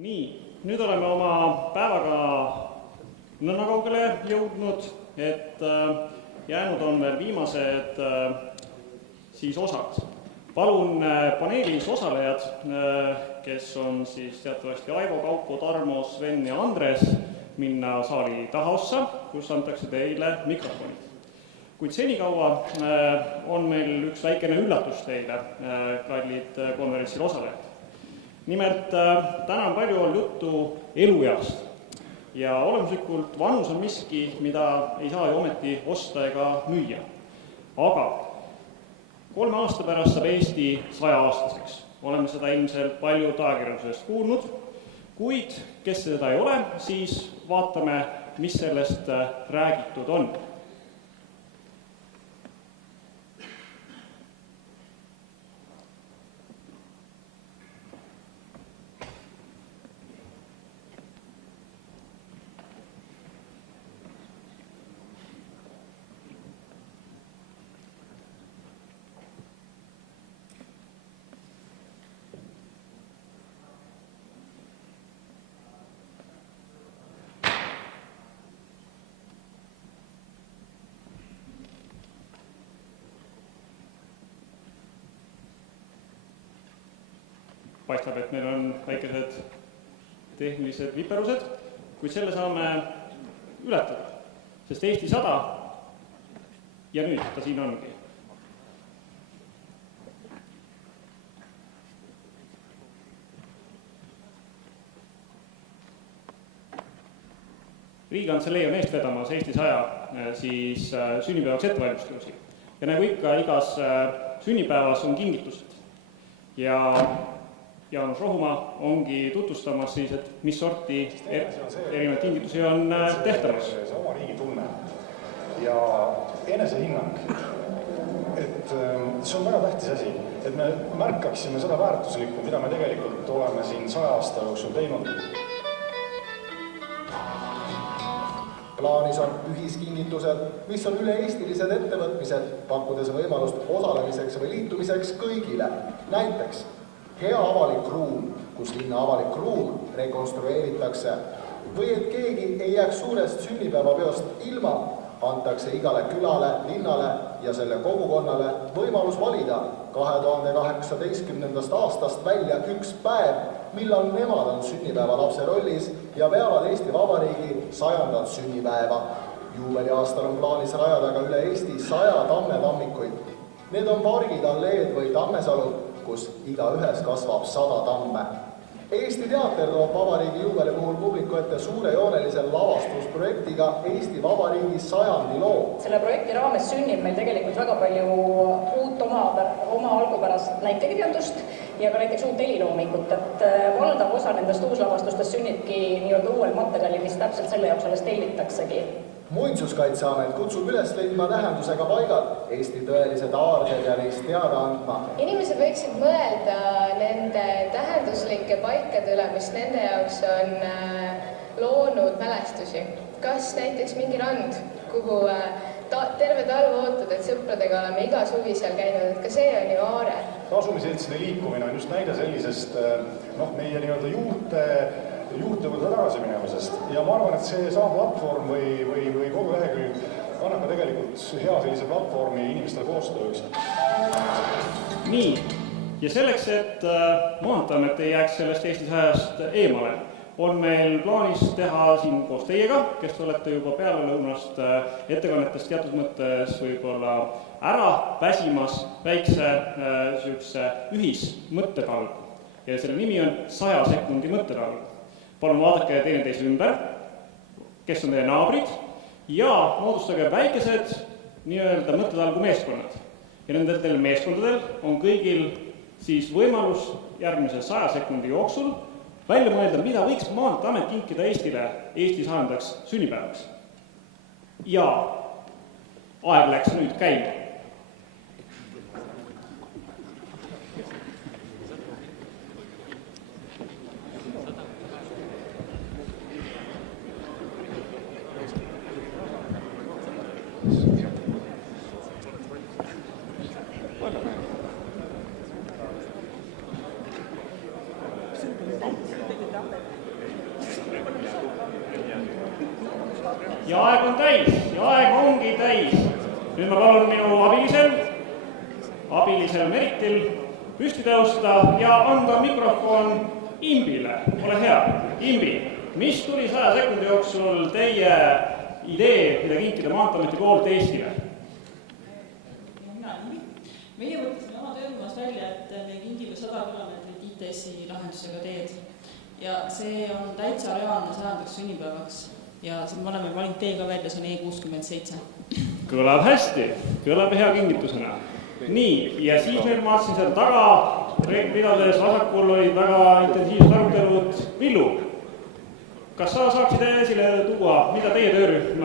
Nii, nüüd oleme oma päevaga nõnda kaugele jõudnud, et jäänud on veel viimased siis osad. Palun paneelis osalejad, kes on siis teatavasti Aivo, Kaupo, Tarmo, Sven ja Andres, minna saali tahaossa, kus antakse teile mikrofonid. Kuid senikaua on meil üks väikene üllatus teile, kallid konverentsil osalejad. Nimelt, täna on palju olnud juttu elueast ja olemuslikult vanus on miski, mida ei saa ju ometi osta ega müüa. Aga 3 aasta pärast saab Eesti 100-aastaseks. Oleme seda ilmselt palju ajakirjandusest kuulnud, kuid kes seda ei ole, siis vaatame, mis sellest räägitud on. Paistab, et meil on väikesed tehnilised viperused, kuid selle saame ületada, sest Eesti 100 ja nüüd ta siin ongi. Riigikantselei on eest vedamas Eesti 100 siis sünnipäevaks ettevalmistusi. Ja nagu ikka, igas sünnipäevas on kingitused. Ja Jaanus Rohumaa ongi tutvustamas siis, et mis sorti erinevaid kingitusi on tehtamas. See oma riigi tunne ja enesehinnang, et see on väga tähtis asi, et me märkaksime seda väärtuslikku, mida me tegelikult oleme siin 100 aasta jooksul teinud. Plaanis on ühiskingitused, mis on üle-eestilised ettevõtmised, pakkudes võimalust osalemiseks või liitumiseks kõigile. Näiteks hea avalik ruum, kus linna avalik ruum rekonstrueeritakse, või et keegi ei jääks suurest sünnipäevapeost ilma, antakse igale külale, linnale ja selle kogukonnale võimalus valida 2018. aastast välja üks päev, millal nemad on sünnipäevalapse rollis ja veavad Eesti Vabariigi 100. sünnipäeva. Juubeliaastal on plaanis rajada ka üle Eesti 100 tammetammikuid. Need on pargid, alleed või tammesalud, kus igaühes kasvab 100 tamme. Eesti Teater toob Vabariigi juubeli puhul publiku ette suurejoonelise lavastusprojektiga Eesti Vabariigi 100. loo. Selle projekti raames sünnib meil tegelikult väga palju uut oma algupärast näitekirjandust ja ka näiteks uut heliloomingut, et valdav osa nendest uuslavastustest sünnibki nii-öelda uuel materjali, mis täpselt selle jaoks alles tellitaksegi. Muinsuskaitseamet kutsub üles leidma tähendusega paigad, Eesti tõelised aarded ja neist teada andma. Inimesed võiksid mõelda nende tähenduslike paikade üle, mis nende jaoks on loonud mälestusi. Kas näiteks mingi rand, kuhu terve talv ootad, et sõpradega oleme iga suvi seal käinud, et ka see on ju aare. Tasumiseltside liikumine on just näide sellisest meie nii-öelda juurtevõrda tagasi minemisest. Ja ma arvan, et see sama platvorm või kogu lehekülg annab ka tegelikult hea sellise platvormi inimestele koostööks. Nii, ja selleks, et maanteamet ei jääks sellest Eesti 100-st eemale, on meil plaanis teha siin koos teiega, kes olete juba peale lõunast ettekannetest teatud mõttes võib-olla ära väsimas väikse ühismõttetalgu. Ja selle nimi on 100 sekundi mõttetalgu. Palun vaadake teineteise ümber, kes on teie naabrid, ja moodustage väikesed nii-öelda mõttetalgu meeskonnad. Ja nendel meeskondadel on kõigil siis võimalus järgmise 100 sekundi jooksul välja mõelda, mida võiks Maanteeamet kinkida Eestile Eesti 100. sünnipäevaks. Ja aeg läks nüüd käima. Thank you. ja aeg on täis ja aeg ongi täis. Nüüd ma palun minu abilisel Meritil püsti tõusta ja anda mikrofon Imbile. Ole hea, Imbi, mis tuli 100 sekundi jooksul teie idee, mida kinkida Maanteeameti poolt Eestile? Meie võttasime oma tööruumas välja, et me kingime 100 kilomeetrit ITS-i lahendusega teed ja see on täitsa reaalne 100. sünnipäevaks ja me oleme valinud tee ka välja, see on E67. Kõlab hästi, kõlab hea kingitusena. Nii, ja siis nüüd ma vaatasin seda taga, ridades vasakul olid väga intensiivsed arutelud. Villu, kas sa saaksid esile tuua, mida teie töörühm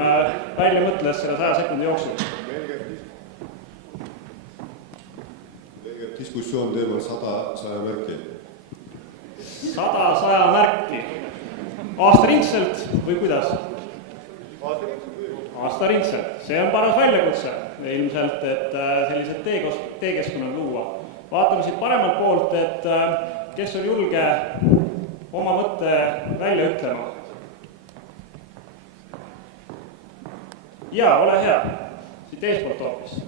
välja mõtles selle 100 sekundi jooksul? Diskussioon teemal 100 märki. 100 märki. Aastaringselt või kuidas? Aastaringselt. See on paras väljakutse ilmselt, et sellised teekeskkonnad luua. Vaatame siit paremalt poolt, et kes on julge oma mõtte välja ütlema. Jaa, ole hea. Siit eespoolt hoopis.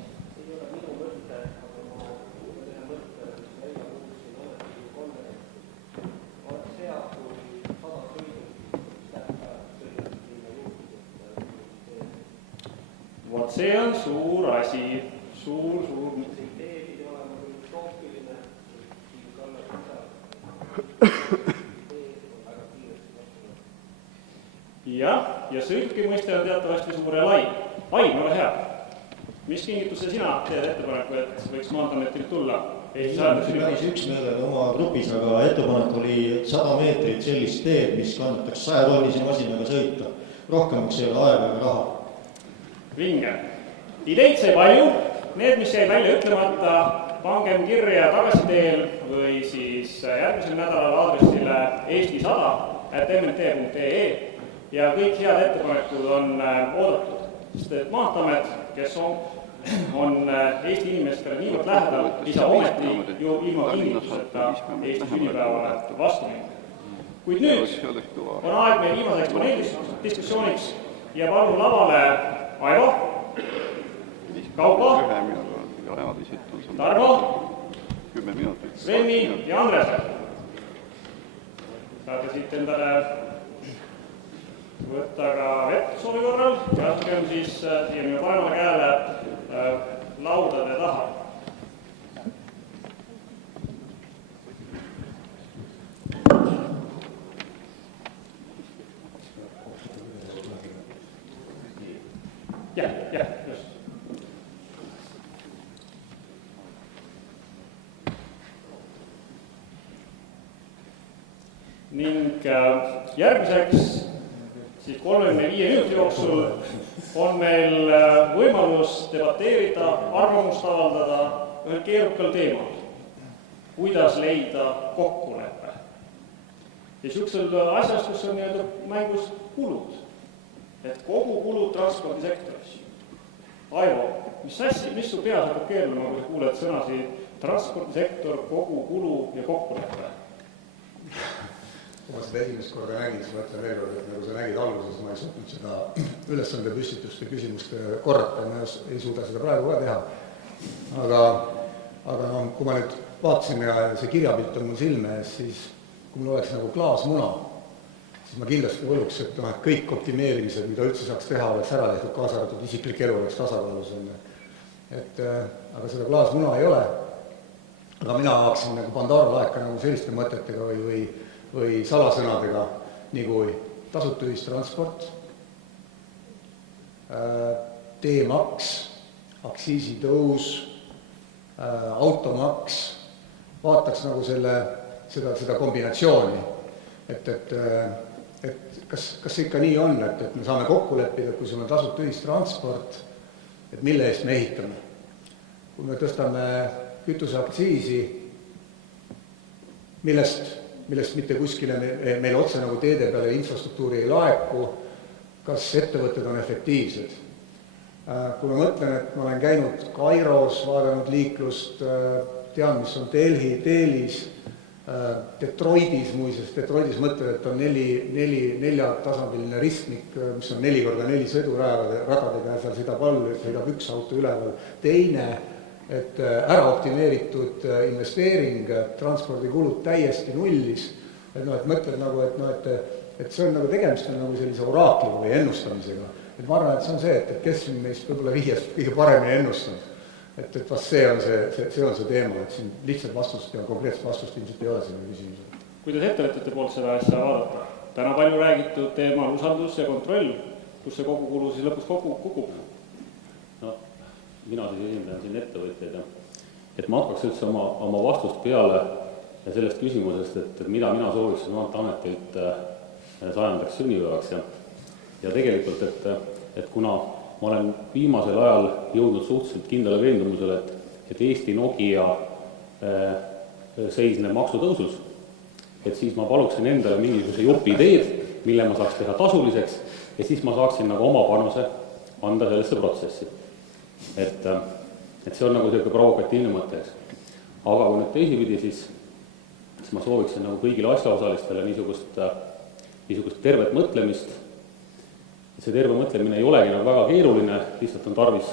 Vot see on suur asi, suur. Ja sõlki mõiste on teatavasti suur ja lai. Ain, ole hea. Mis kingituse sina teed ettepaneku, et võiks Maanteeametilt tulla? Päris üksmeelel oma grupis, aga ettepanek oli 100 meetrit sellist teed, mis kannataks 100-tonnise masinaga sõita. Rohkemaks ei ole aega ega raha. Vinge. Ideid sai palju, need, mis jäi välja ütlemata, pangem kirja tagasiteel või siis järgmisel nädalal aadressile eesti100@mnt.ee ja kõik head ettepanekud on oodatud, sest et Maanteeamet, kes on Eesti inimestele niivõrd lähedal, ei saa ometi ju ilma kinnituseta Eesti sünnipäevale vastu minna. Kuid nüüd on aeg meie viimaseks paneeldiskussiooniks ja palun lavale Aivo, Kaupo, Tarmo, Sveni ja Andrese. Saate siit endale võtta ka vett soovi korral ja asugem siis siia minu paremale käele laudade taha. Jah, just. Ning järgmiseks siis 35 minuti jooksul on meil võimalus debateerida, arvamust avaldada ühel keerukal teemal. Kuidas leida kokkulepe? Ja siuksel asjas, kus on mängus kulud. Et kogu kulud transpordisektoris. Aivo, mis su peas hakkab keerlema, kui kuuled sõnasid transpordisektor, kogu kulu ja kokkulepe? Kui ma seda esimest korda nägin, siis mõtlen veel kord, et nagu sa nägid alguses, ma ei suutnud seda ülesande püstituste küsimuste korrata ja ma ei suuda seda praegu ka teha. Aga no, kui ma nüüd vaatasin ja see kirjapilt on mul silme ees, siis kui mul oleks nagu klaasmuna, siis ma kindlasti võluks, et kõik optimeerimised, mida üldse saaks teha, oleks ära tehtud, kaasa arvatud isiklik elu oleks tasakaalus. Aga seda klaasmuna ei ole. Aga mina haaksin nagu Pandora laeka nagu selliste mõtetega või salasõnadega, nagu tasuta ühistransport, teemaks, aktsiisitõus, automaks, vaataks nagu seda kombinatsiooni, et kas ikka nii on, et me saame kokku leppida, kui sul on tasuta ühistransport, et mille eest me ehitame. Kui me tõstame kütuseaktsiisi, millest mitte kuskile meil otse nagu teede peale infrastruktuuri ei laeku, kas ettevõtted on efektiivsed. Kui ma mõtlen, et ma olen käinud Kairos, vaadanud liiklust, tean, mis on Delhi, Delis, Detroitis mõtled, et on neljatasandiline ristmik, mis on 4x4 sõiduradadega ja seal sõidab all, sõidab üks auto üleval, teine, et ära optimeeritud investeering, transpordikulud täiesti nullis, et mõtled nagu, et see on nagu tegemist on nagu sellise oraakliga või ennustamisega. Et ma arvan, et see on see, et kes meist võib-olla viiest kõige paremini ennustanud. Et vast see on see teema, et siin lihtsalt vastust ja konkreetset vastust ilmselt ei ole selle küsimusele. Kuidas ettevõtete poolt seda asja vaadata? Täna palju räägitud teemal usaldus ja kontroll, kus see kogukulu siis lõpus kukub? No, mina siis esindan siin ettevõtjaid, et ma hakkaks üldse oma vastust peale sellest küsimusest, et mida mina sooviksin Maanteeametilt 100. sünnipäevaks ja tegelikult, et kuna ma olen viimasel ajal jõudnud suhteliselt kindlale veendumusele, et Eesti Nokia seisneb maksutõusus, et siis ma paluksin endale mingisuguse jupi ideed, mille ma saaks teha tasuliseks ja siis ma saaksin nagu oma panuse anda sellesse protsessi. Et see on nagu selline provokatiivne mõte. Aga kui nüüd teisipidi, siis ma sooviksin nagu kõigile asjaosalistele niisugust tervet mõtlemist. See terve mõtlemine ei olegi nagu väga keeruline, lihtsalt on tarvis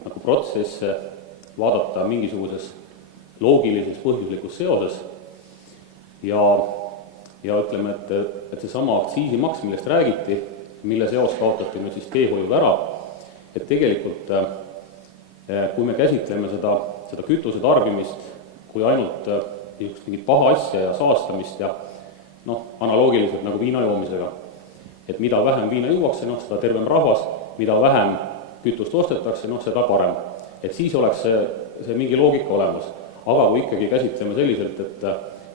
nagu protsesse vaadata mingisuguses loogilises põhjuslikus seoses ja ütleme, et see sama aktsiisimaks, millest räägiti, mille seos kaotati nüüd siis teehoiuga ära, et tegelikult kui me käsitleme seda kütuse tarbimist kui ainult mingit paha asja ja saastamist ja analoogiliselt nagu viina joomisega, et mida vähem viina juuakse, seda tervem rahvas, mida vähem kütust ostetakse, seda parem. Et siis oleks see mingi loogika olemas. Aga kui ikkagi käsitleme selliselt, et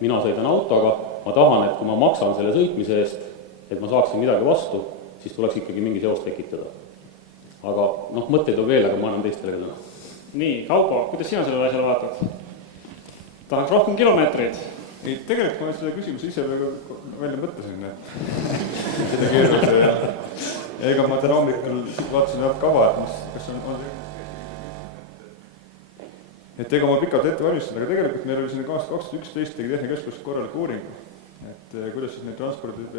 mina sõidan autoga, ma tahan, et kui ma maksan selle sõitmise eest, et ma saaksin midagi vastu, siis tuleks ikkagi mingi seos tekitada. Aga mõtteid on veel, aga ma annan teistele ka täna. Nii, Kaupo, kuidas sina sellele asjale vaatad? Tahaks rohkem kilomeetreid? Ei, tegelikult ma seda küsimuse ise välja mõtlesin, et seda keerulise ja ega ma täna hommikul vaatasin jah kava, et kas on et ega ma pikalt ette valmistan, aga tegelikult meil oli siin 2011 tegi Tehnikeskus korraliku uuringu, et kuidas siis neid transpordid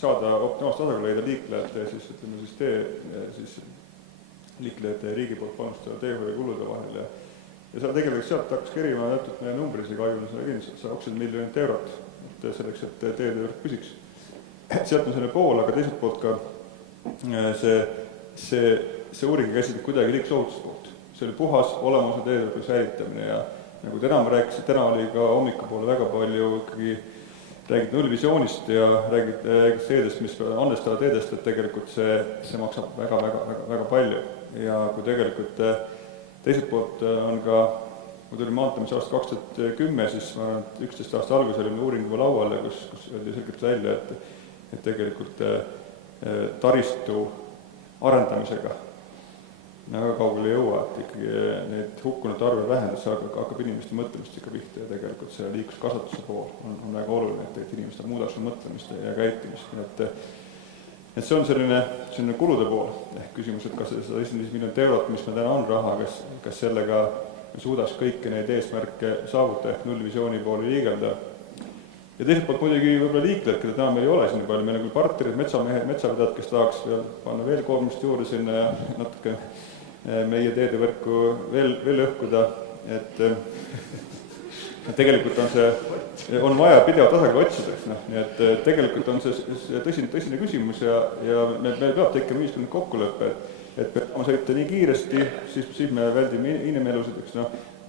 saada optimaalselt tasakaalu leida liiklejate liiklejate ja riigi poolt panustada teehoiu kulude vahel ja seal tegelikult sealt hakkas kerima jätnud meie numbrisega ajulis 120 miljonit eurot, et selleks, et teede juurde püsiks. Sealt on selle pool, aga teiselt poolt ka see uuring käsitleb kuidagi liiklusohutuse poolt. See oli puhas olemuse teede säilitamine ja nagu täna ma rääkisin, täna oli ka hommikupoole väga palju ikkagi räägid nullvisioonist ja räägid teedest, mis andestavad teedest, et tegelikult see maksab väga palju ja kui tegelikult teiselt poolt on ka, kui tuli maantamise aasta 2010, siis ma arvan, et 11 aasta alguses olime uuringuga lauale, kus öeldi selgelt välja, et tegelikult taristu arendamisega väga kaugele ei jõua, et ikkagi neid hukkunute arve vähendades hakkab inimeste mõtlemist ikka pihta ja tegelikult see liikluskasvatuse pool on väga oluline, et inimestel muudaks mõtlemist ja käitumist. Et see on selline kulude pool, ehk küsimus, et kas 175 miljonit eurot, mis meil täna on raha, kas sellega suudaks kõiki neid eesmärke saavuta ehk nullvisiooni poole liigelda. Ja teiselt poolt muidugi võib-olla liiklejad, keda täna meil ei ole siin palju, meil on küll partnerid, metsamehed, metsavedajad, kes tahaks panna veel koormust juurde sinna ja natuke meie teedevõrku veel õhkuda, et tegelikult on vaja pideva tasakaalu otsida, nii et tegelikult on see tõsine küsimus ja meil peab tekkima ühiskondlik kokkulepe, et me peame sõita nii kiiresti, siis me väldime inimelusid,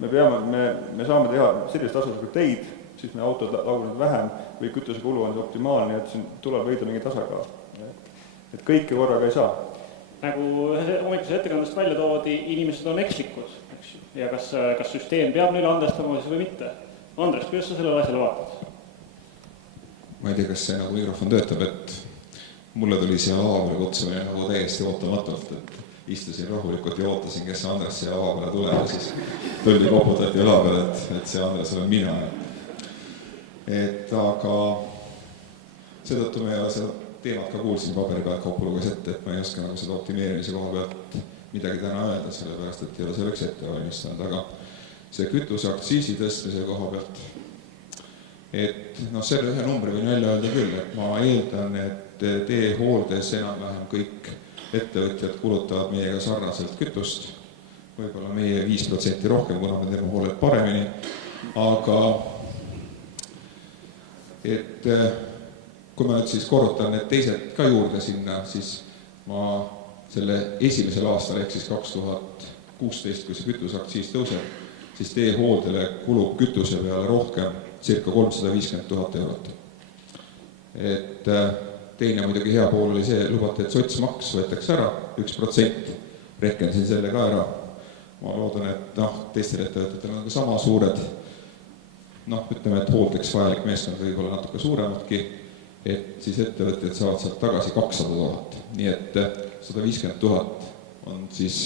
me saame teha sellist asjadega teid, siis me autod laguned vähem või kütusekulu on see optimaalne, et siin tuleb leida mingi tasakaal. Et kõike korraga ei saa. Nagu hommikuse ettekandest välja toodi, inimesed on ekslikud, eks ju, ja kas süsteem peab neile andestama või mitte. Andres, kuidas sa sellele asjale vaatad? Ma ei tea, kas see nagu mikrofon töötab, et mulle tuli siia lavapele kutsumine nagu täiesti ootamatult, et istusin rahulikult ja ootasin, kes see Andres siia lavapele tuleb ja siis tuli koputati lavapele, et see Andres olen mina. Et aga seetõttu me ei ole seda teemat ka kuulsin paberi pealt Kaupo luges ette, et ma ei oska nagu seda optimeerimise koha pealt midagi täna öelda, sellepärast, et ei ole selleks ette valmistanud, aga see kütuse aktsiisi tõstmise koha pealt et noh, selle ühe numbri võin välja öelda küll, et ma eeldan, et teehooldes enam-vähem kõik ettevõtjad kulutavad meiega sarnaselt kütust, võib-olla meie 5% rohkem, kuna me teeme hooled paremini, aga et kui ma nüüd siis korrutan need teised ka juurde sinna, siis ma selle esimesel aastal, ehk siis 2016, kui see kütuseaktsiis tõuseb, siis teehooldele kulub kütuse peale rohkem circa 350 000 eurot. Et teine muidugi hea pool oli see, lubati, et sotsmaks võetakse ära, 1%, rehkendasin selle ka ära. Ma loodan, et teistel ettevõtetel on ka sama suured, ütleme, et hooldeks vajalik meeskond võib-olla natuke suurematki, et siis ettevõtjad saavad sealt tagasi 200 000. Nii et 150 000 on siis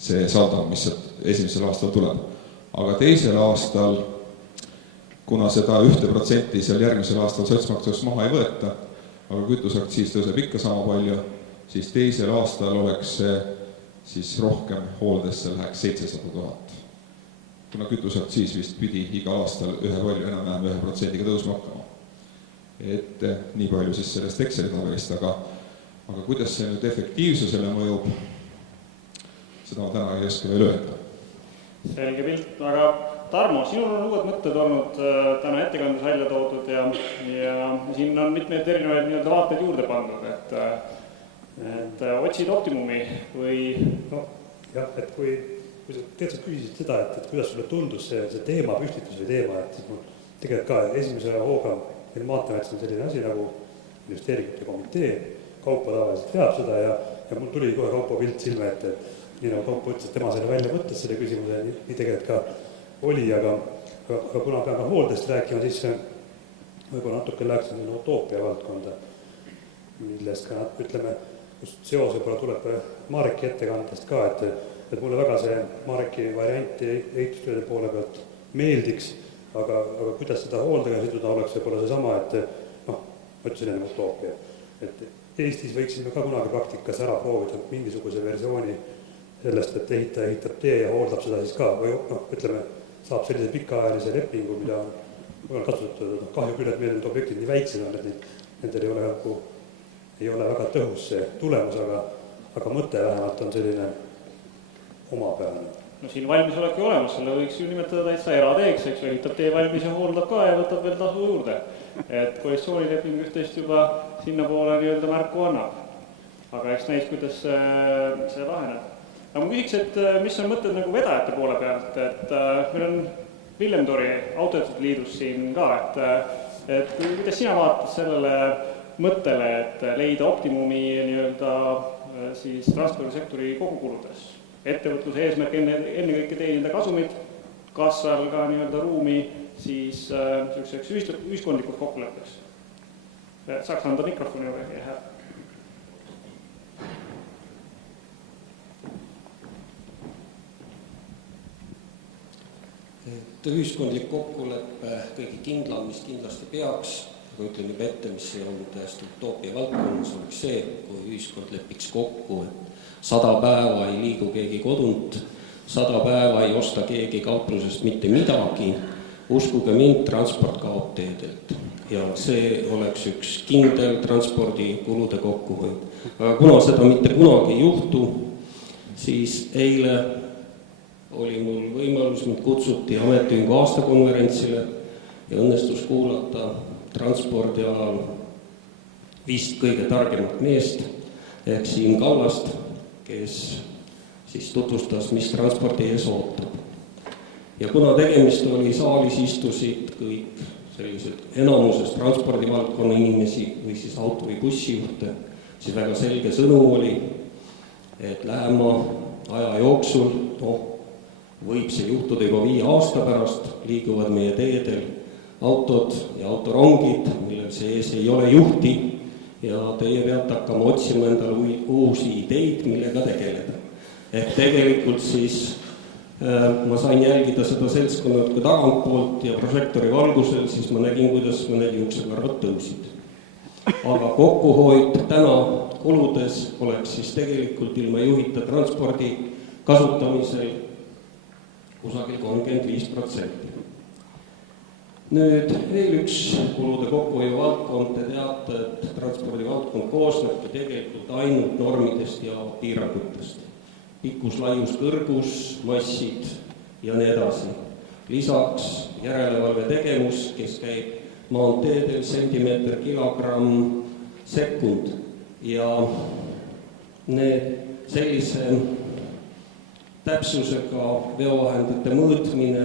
see saldo, mis esimesel aastal tuleb. Aga teisel aastal, kuna seda 1% seal järgmisel aastal sotsmaksust maha ei võeta, aga kütuseaktsiis tõuseb ikka sama palju, siis teisel aastal oleks see siis rohkem hooldesse läheks 700 000. Kuna kütuseaktsiis vist pidi igal aastal ühe palju enam-vähem 1%-ga tõusma hakkama. Et nii palju siis sellest Exceli tabelist, aga kuidas see nüüd efektiivsusele mõjub, seda ma täna ei oska veel öelda. Selge pilt, aga Tarmo, sinul on uued mõtted olnud täna ettekandes välja toodud ja siin on mitmeid erinevaid vaateid juurde pandud, et otsid optimumi või... Jah, et kui sa tegelikult küsisid seda, et kuidas sulle tundus see teema, püstitus või teema, et siis mul tegelikult ka esimese hooga meil Maanteeamets on selline asi nagu investeeringute komitee, Kaupo tavaliselt teab seda ja mul tuli kohe Kaupo pilt silme ette, et nii nagu Kaupo ütles, et tema selle välja võttes selle küsimuse, nii tegelikult ka oli, aga kuna pean ka hooldest rääkima, siis võib-olla natuke läheks utoopia valdkonda, millest ka ütleme, just seos võib-olla tuleb Mareki ettekandest ka, et mulle väga see Mareki varianti ehitustööde poole pealt meeldiks, aga kuidas seda hooldega siduda oleks võib-olla seesama, et ma ütlesin enne utoopia, et Eestis võiksime ka kunagi praktikas ära proovida mingisuguse versiooni sellest, et ehitaja ehitab tee ja hooldab seda siis ka, või ütleme, saab sellise pikaajalise lepingu, mida on kasutatud, kahju küll, et meil need objektid nii väiksed on, et nendel ei ole väga tõhus see tulemus, aga mõte vähemalt on selline omapealne. No siin valmisolek ju olemas, selle võiks ju nimetada täitsa erateeks, eks ehitab tee valmis ja hooldab ka ja võtab veel tasu juurde. Et koalitsioonileping üht-teist juba sinna poole märku annab. Aga eks näis, kuidas see laheneb. Aga ma küsiks, et mis on mõtted vedajate poole pealt, et meil on Villem Tori Autojuhtide Liidus siin ka, et kuidas sina vaatad sellele mõttele, et leida optimumi siis transpordisektori kogukuludes? Ettevõtluse eesmärk ennekõike teenida kasumid, kas seal ka ruumi siis ühiskondlikult kokkuleppeks. Saaks anda mikrofoni või hea? Ühiskondlik kokkuleppe kõige kindlam, mis kindlasti peaks, aga ütlen juba ette, mis ei olnud täiesti utoopia valdkonnas, oleks see, kui ühiskond lepiks kokku, et 100 päeva ei liigu keegi kodunt, 100 päeva ei osta keegi kauplusest mitte midagi, uskuge mind, transport kaob teedelt. Ja see oleks üks kindel transpordikulude kokkuhoid. Aga kuna seda mitte kunagi ei juhtu, siis eile oli mul võimalus, mind kutsuti ametiühingu aastakonverentsile ja õnnestus kuulata transpordi alal vist kõige targemat meest ehk Siim Kallast, kes siis tutvustas, mis transpordi ees ootab. Ja kuna tegemist oli saalis istusid kõik sellised enamuses transpordivaldkonna inimesi või siis auto- või bussijuhte, siis väga selge sõnum oli, et lähema aja jooksul, võib see juhtuda juba 5 aasta pärast, liiguvad meie teedel autod ja autorongid, millel sees ei ole juhti ja teie peate hakkama otsima endale uusi ideid, millega tegeleda. Ehk tegelikult siis ma sain jälgida seda seltskonnat ka tagantpoolt ja prožektori valgusel, siis ma nägin, kuidas mõned juuksekarvad tõusid. Aga kokkuhoid täna kuludes oleks siis tegelikult ilma juhita transpordi kasutamisel kusagil 35%. Nüüd veel üks kulude kokkuhoiu valdkond, te teate, et transpordivaldkond koosnebki tegelikult ainult normidest ja piirangutest. Pikkus, laius, kõrgus, massid ja nii edasi. Lisaks järelevalve tegevus, kes käib maanteedel sentimeeter, kilogramm, sekund ja need sellise täpsusega veovahendite mõõtmine,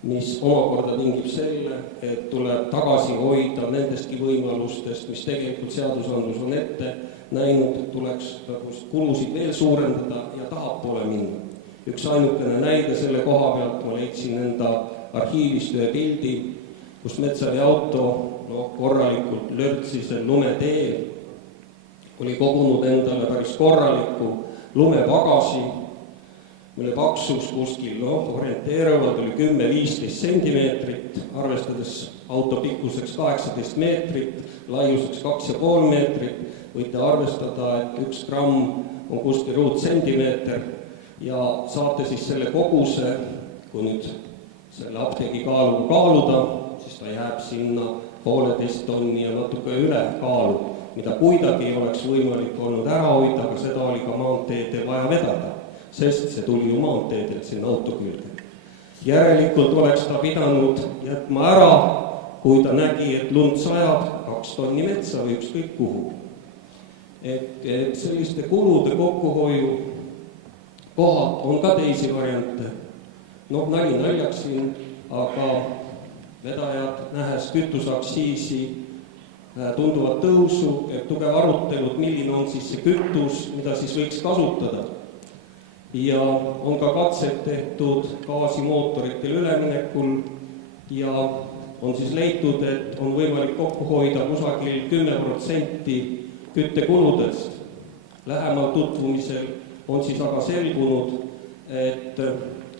mis omakorda tingib selle, et tuleb tagasi hoida nendestki võimalustest, mis tegelikult seadusandlus on ette näinud, tuleks kulusid veel suurendada ja tahapoole minna. Üks ainukene näide selle koha pealt, ma leidsin enda arhiivist ühe pildi, kus metsaveoauto korralikult lörtsisel lumeteel oli kogunud endale päris korraliku lumepagasi, mille paksus kuskil orienteeruvalt oli 10-15 sentimeetrit, arvestades auto pikkuseks 18 meetrit, laiuseks 2,5 meetrit, võite arvestada, et 1 gramm on kuskil ruutsentimeeter ja saate siis selle koguse, kui nüüd selle apteegi kaaluga kaaluda, siis ta jääb sinna 1,5 tonni ja natuke üle kaalu, mida kuidagi oleks võimalik olnud ära hoida, aga seda oli ka maanteedel vaja vedada, sest see tuli ju maanteedelt sinna auto külge. Järelikult oleks ta pidanud jätma ära, kui ta nägi, et lund sajab 2 tonni metsa või ükskõik kuhu. Et selliste kulude kokkuhoiu kohad on ka teisi variante. Nali naljaks siin, aga vedajad nähes kütuseaktsiisi tunduvat tõusu, tugev arutelud, milline on siis see kütus, mida siis võiks kasutada. Ja on ka katset tehtud gaasimootoritel üleminekul ja on siis leitud, et on võimalik kokku hoida kusagil 10% küttekuludest. Lähemal tutvumisel on siis aga selgunud, et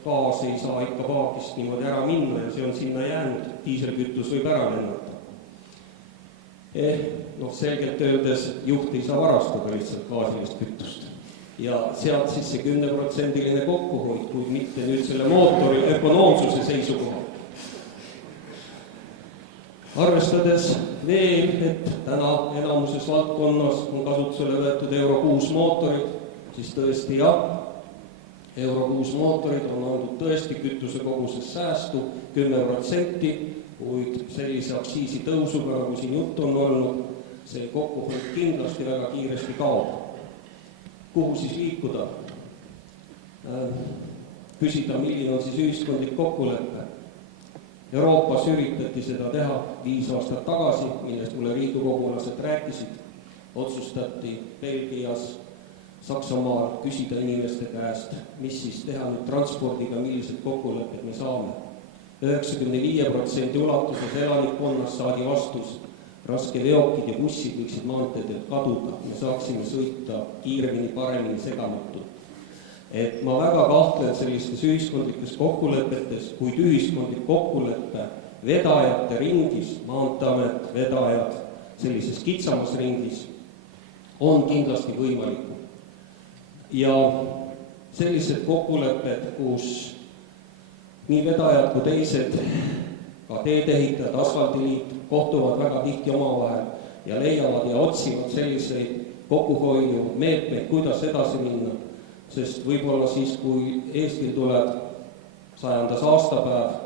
gaas ei saa ikka paagist niimoodi ära minna ja see on sinna jäänud, diiselkütus võib ära lennata. Selgelt öeldes juht ei saa varastada lihtsalt gaasilist kütust. Ja sealt siis see 10% kokkuhoid, kuid mitte nüüd selle mootori ökonoomsuse seisukoha. Arvestades veel, et täna enamuses valdkonnas on kasutusele võetud Euro 6 mootorid, siis tõesti jah, Euro 6 mootorid on andnud tõesti kütuse koguses säästu 10%, kuid sellise aktsiisi tõusuga, nagu siin juttu on olnud, see kokkuhoid kindlasti väga kiiresti kaob. Kuhu siis liikuda? Küsida, milline on siis ühiskondlik kokkulepe. Euroopas üritati seda teha 5 aastat tagasi, millest mulle riigikogulased rääkisid. Otsustati Belgias, Saksamaal küsida inimeste käest, mis siis teha nüüd transpordiga, millised kokkulepped me saame. 95% ulatuses elanikkonnast saadi vastus. Raskeveokid ja bussid võiksid maanteedelt kaduda, me saaksime sõita kiiremini, paremini, segamatult. Et ma väga kahtlen sellistes ühiskondlikes kokkulepetes, kuid ühiskondlik kokkulepe vedajate ringis, Maanteeamet, vedajad sellises kitsamas ringis on kindlasti võimalik. Ja sellised kokkulepped, kus nii vedajad kui teised, ka teedehitajad, asfaldiliit kohtuvad väga tihti omavahel ja leiavad ja otsivad selliseid kokkuhoiu meetmeid, kuidas edasi minna. Sest võib-olla siis, kui Eestil tuleb 100. aastapäev,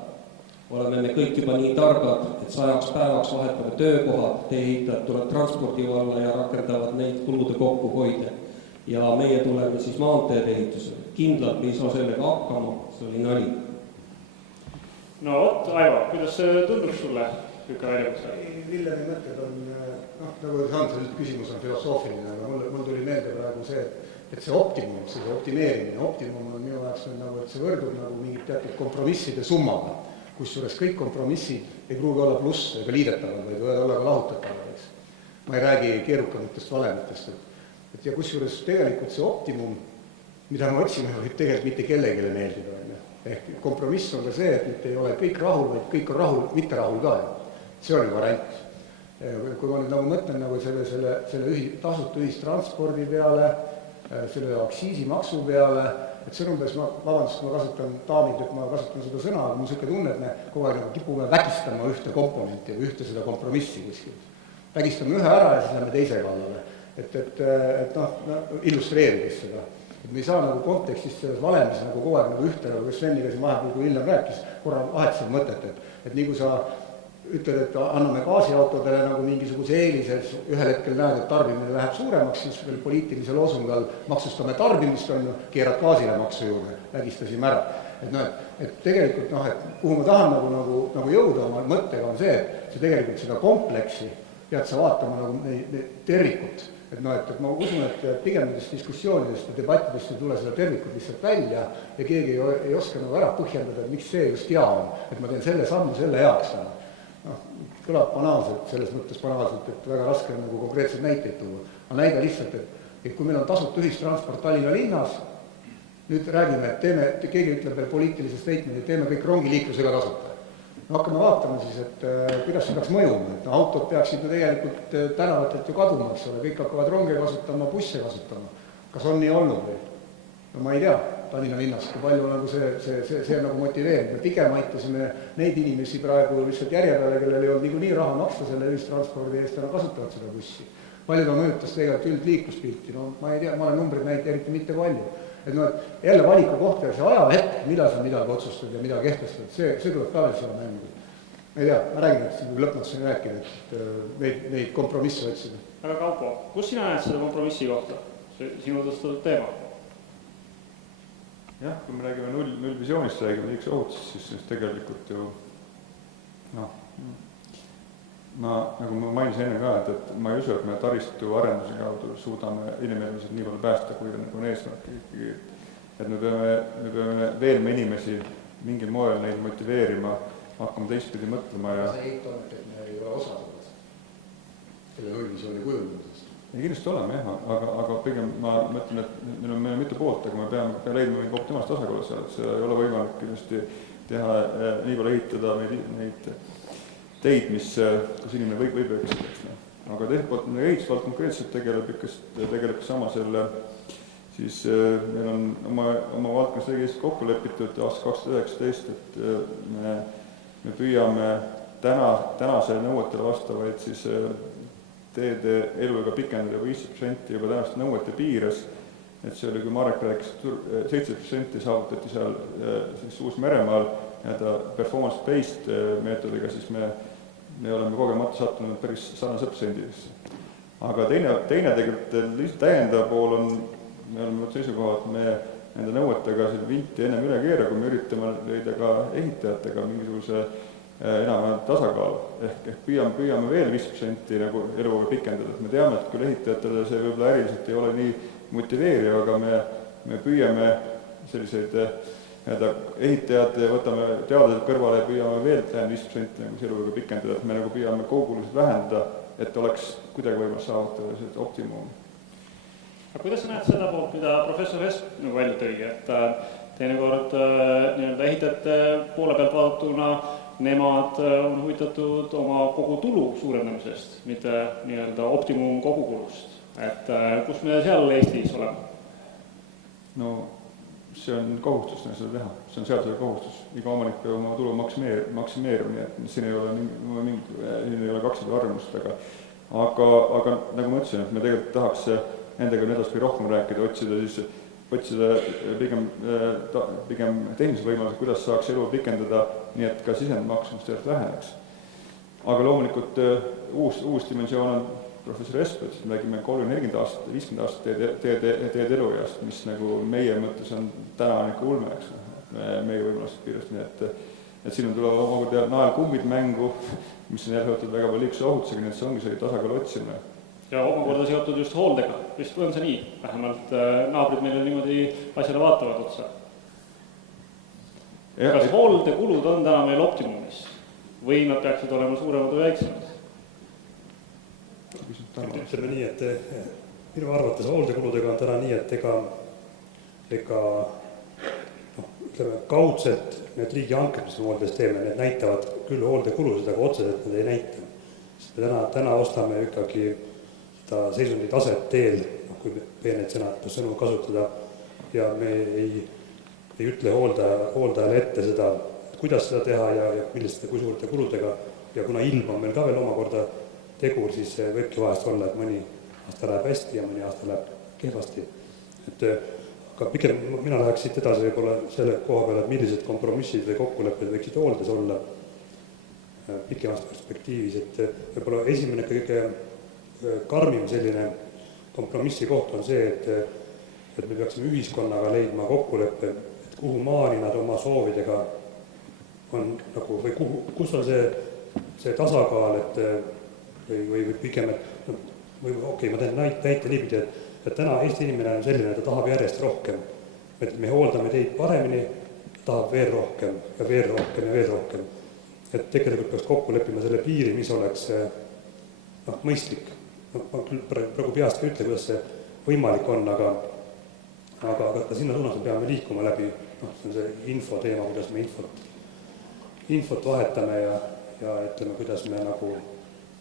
oleme me kõik juba nii targad, et 100 päevaks vahetame töökohad, teehitajad tuleb transpordivalla ja rakendavad neid kulude kokkuhoide. Ja meie tuleme siis maanteede ehitusele. Kindlalt ei saa sellega hakkama, see oli nali. No vot, Aivo, kuidas see tundub sulle? Villemi mõtted on, nagu Sandri küsimus on filosoofiline, aga mul tuli meelde praegu see, et see optimum, see optimeerimine, optimum on minu jaoks nagu, et see võrdub nagu mingid teatud kompromisside summaga, kusjuures kõik kompromissid ei pruugi olla pluss ega liidetavad, vaid võivad olla ka lahutatavad. Ma ei räägi keerukamatest valemitest. Ja kusjuures tegelikult see optimum, mida me otsime, võib tegelikult mitte kellegile meeldida. Ehk kompromiss on ka see, et mitte ei ole kõik rahul, vaid kõik on rahul, mitte rahul ka. See on ju variant. Kui ma nüüd nagu mõtlen nagu selle tasuta ühistranspordi peale, selle aktsiisimaksu peale, et see on umbes, vabandust, kui ma kasutan daamid, et ma kasutan seda sõna, aga mul niisugune tunne, et me kogu aeg nagu kipume vägistama ühte komponenti või ühte seda kompromissi kuskilt. Vägistame ühe ära ja siis lähme teise kallale. Et illustreerides seda. Et me ei saa nagu kontekstist selles valemis nagu kogu aeg nagu ühte, nagu Sveniga siin vahepeal, kui Illam rääkis, korra vahetusel mõtet, et nii kui sa ütled, et anname gaasiautodele nagu mingisuguse eelise, ühel hetkel näed, et tarbimine läheb suuremaks, siis veel poliitilise loosungal maksustame tarbimist, keerad gaasile maksu juurde, vägistasime ära. Et tegelikult, et kuhu ma tahan nagu jõuda oma mõttega on see, et see tegelikult seda kompleksi pead sa vaatama nagu tervikut. Et ma usun, et pigem nendest diskussioonidest ja debattidest ei tule seda tervikut lihtsalt välja ja keegi ei oska nagu ära põhjendada, et miks see just hea on, et ma teen selle sammu selle heaks. Kõlab banaalselt, selles mõttes banaalselt, et väga raske on nagu konkreetseid näiteid tuua. Aga näide lihtsalt, et kui meil on tasuta ühistransport Tallinna linnas, nüüd räägime, et keegi ütleb veel poliitilise statement'i, et teeme kõik rongiliiklusega tasuta. Hakkame vaatama siis, et kuidas see peaks mõjuma, et autod peaksid tegelikult tänavatelt ju kaduma, eks ole, kõik hakkavad ronge kasutama, busse kasutama. Kas on nii olnud või? No ma ei tea, Tallinna linnas, kui palju nagu see nagu motiveerib. Me pigem aitasime neid inimesi praegu lihtsalt järje peale, kellel ei olnud nii raha maksta selle ühistranspordi eest, ja kasutavad seda bussi. Palju ta mõjutas tegelikult üldliikluspilti, no ma ei tea, ma olen numbrid näinud eriti mitte palju. Et jälle valiku kohta ja see ajahetk, millal sa midagi otsustad ja mida kehtestad, see tuleb ka veel selle mängu. Ma ei tea, ma räägin, et siin lõpmatuseni rääkida, et neid kompromisse otsida. Aga Kaupo, kus sina näed seda kompromissi kohta? Sinu tõstatud teema? Jah, kui me räägime nullvisioonist, räägime liiklusohutusest, siis tegelikult ju nagu ma mainisin enne ka, et ma ei usu, et me taristu arenduse kaudu suudame inimelusid nii palju päästa, kui on eesmärk. Et me peame veenma inimesi mingil moel neid motiveerima, hakkama teistpidi mõtlema ja... See eit on, et me ei ole osa sellest, selle nullvisiooni kujundamisest. Kindlasti oleme jah, aga pigem ma mõtlen, et meil on mitu poolt, aga me peame leidma mingi optimaalset tasakaalu seal, et see ei ole võimalik kindlasti teha nii palju ehitada neid teid, kus inimene võib eksida. Aga teiselt poolt ehitusvald konkreetselt tegeleb sama selle, siis meil on oma valdkonnas tegelikult kokku lepitud aasta 2019, et me püüame tänase nõuetele vastavaid siis teede eluga pikendada 5% juba tänaste nõuete piires, et see oli, kui Marek rääkis, 7% saavutati seal siis Uus-Meremaal performance-based meetodiga, siis me oleme kogemata sattunud päris 100%. Aga teine tegelikult täiendav pool on, me oleme seisukoha, et me nende nõuetega vinti ennem üle keera, kui me üritame leida ka ehitajatega mingisuguse enam tasakaalu. Ehk püüame veel 5% nagu eluga pikendada. Me teame, et küll ehitajatele see võib-olla äriliselt ei ole nii motiveeriv, aga me püüame selliseid ehitajad võtame teadlased kõrvale ja püüame veel 5% nagu eluga pikendada, et me nagu püüame kogukulusid vähendada, et oleks kuidagi võimalus saavutada seda optimumi. Aga kuidas sa näed seda poolt, mida professor Vesp nagu välja tõigi, et teinekord ehitajate poole pealt vaadatuna nemad on huvitatud oma kogu tulu suurendamisest, mitte optimum kogukulust. Et kus me seal Eestis oleme? No see on kohustus seda teha, see on seaduse kohustus. Iga omanik peab oma tulu maksimeerima, et siin ei ole kakside arvamust, aga nagu ma ütlesin, et me tegelikult tahaks nendega edasi rohkem rääkida, otsida pigem tehnilise võimaluse, kuidas saaks elu pikendada, nii et ka sisendmaksumus tegelikult väheneks. Aga loomulikult uus dimensioon on professor Espet, me räägime 30-40 aastat, 50 aastat teed elueast, mis nagu meie mõttes on täna ulmeks, meie võimalused piirust, nii et siin on tulevad omakorda naelkummid mängu, mis on jälle väga palju liikluse ohutusega, nii et see ongi see tasakaalu otsimine. Ja omakorda seotud just hooldega, vist on see nii, vähemalt naabrid meile niimoodi asjale vaatavad otsa. Kas hooldekulud on täna meil optimumis või nad peaksid olema suuremad või väiksemad? Ütleme nii, et minu arvates hooldekuludega on täna nii, et kaudselt need riigihanked, mis me hooldes teeme, need näitavad küll hooldekulusid, aga otseselt need ei näita. Sest me täna ostame ikkagi seda seisundi taset teel, kui peeneid sõnu kasutada, ja me ei ütle hooldajale ette seda, kuidas seda teha ja milliste, kui suurte kuludega, ja kuna ilm on meil ka veel omakorda tegur, siis võibki vahest olla, et mõni aasta läheb hästi ja mõni aasta läheb kehvasti. Aga pigem mina läheks siit edasi võib-olla selle koha peale, et millised kompromissid või kokkulepped võiksid hooldes olla pikemas perspektiivis, et võib-olla esimene kõige karmim selline kompromissi koht on see, et me peaksime ühiskonnaga leidma kokkuleppe, et kuhu maani nad oma soovidega on nagu, või kus on see tasakaal, või pigem, et okei, ma teen näite niipidi, et täna Eesti inimene on selline, ta tahab järjest rohkem. Et me hooldame teid paremini, tahab veel rohkem ja veel rohkem ja veel rohkem. Et tegelikult peaks kokku leppima selle piiri, mis oleks mõistlik. Ma küll praegu peast ka ütle, kuidas see võimalik on, aga ka sinna suunas me peame liikuma läbi, see on see info teema, kuidas me infot vahetame ja ütleme, kuidas me nagu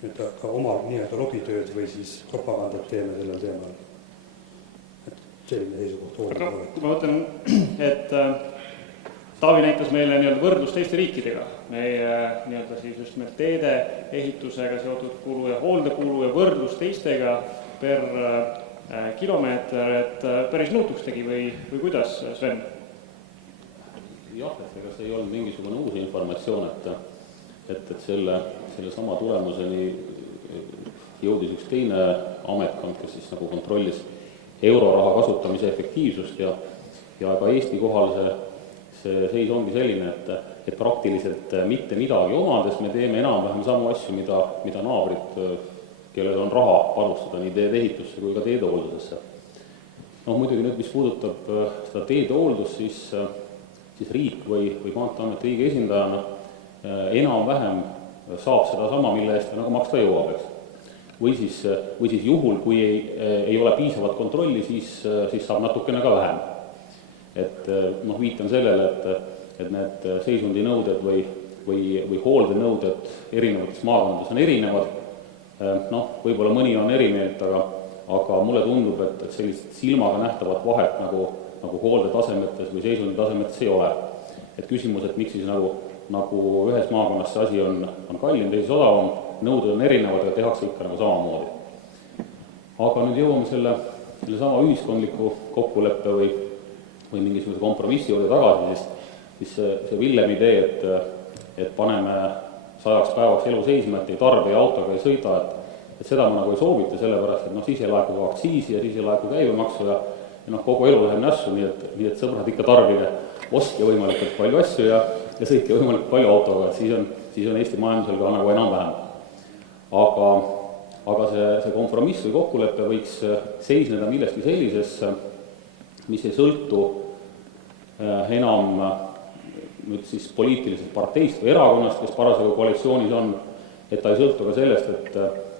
nüüd ka oma nii-öelda lobitööd või siis propagandat teeme sellel teemal. Et selline seisukoht aga kui ma mõtlen, et Taavi näitas meile nii-öelda võrdlus teiste riikidega, meie nii-öelda siis just meil teede ehitusega seotud kulu ja hooldekulu ja võrdlus teistega per kilomeeter, et päris nõutuks tegi või kuidas, Sven? Jah, et ega see ei olnud mingisugune uus informatsioon, et selle sama tulemuseni jõudis üks teine ametkond, kes siis nagu kontrollis euroraha kasutamise efektiivsust ja ka Eesti kohal see seis ongi selline, et praktiliselt mitte midagi omades me teeme enam-vähem samu asju, mida naabrid, kellel on raha panustada nii teedeehitusse kui ka teedehooldusesse. Muidugi nüüd, mis puudutab seda teedehooldust, siis riik või Maanteeamet riigi esindajana enam-vähem saab seda sama, mille eest nagu maksta jõuab, eks. Või siis juhul, kui ei ole piisavat kontrolli, siis saab natukene ka vähem. Et viitan sellele, et need seisundinõuded või hooldenõuded erinevates maakondades on erinevad. Võib-olla mõni on erinevad, aga mulle tundub, et sellist silmaga nähtavat vahet nagu hooldetasemetes või seisunditasemetes ei ole. Et küsimus, et miks siis nagu ühes maakonnas see asi on kallim, teises odavam, nõuded on erinevad ja tehakse ikka nagu samamoodi. Aga nüüd jõuame selle sama ühiskondliku kokkuleppe või mingisuguse kompromissi juurde tagasi, siis see Villemi idee, et paneme 100 päevaks elu seisma, et ei tarbi ja autoga ei sõida, et seda ma nagu ei soovita, sellepärast, et siis ei laeku ka aktsiisi ja siis ei laeku käibemaksu ja kogu elu läheb nässu, nii et sõbrad ikka tarbige, ostke võimalikult palju asju ja sõitke võimalikult palju autoga, et siis on Eesti majandusel ka nagu enam-vähem. Aga see kompromiss või kokkulepe võiks seisneda millestki sellises, mis ei sõltu enam nüüd siis poliitilisest parteist või erakonnast, kes parasjagu koalitsioonis on, et ta ei sõltu ka sellest,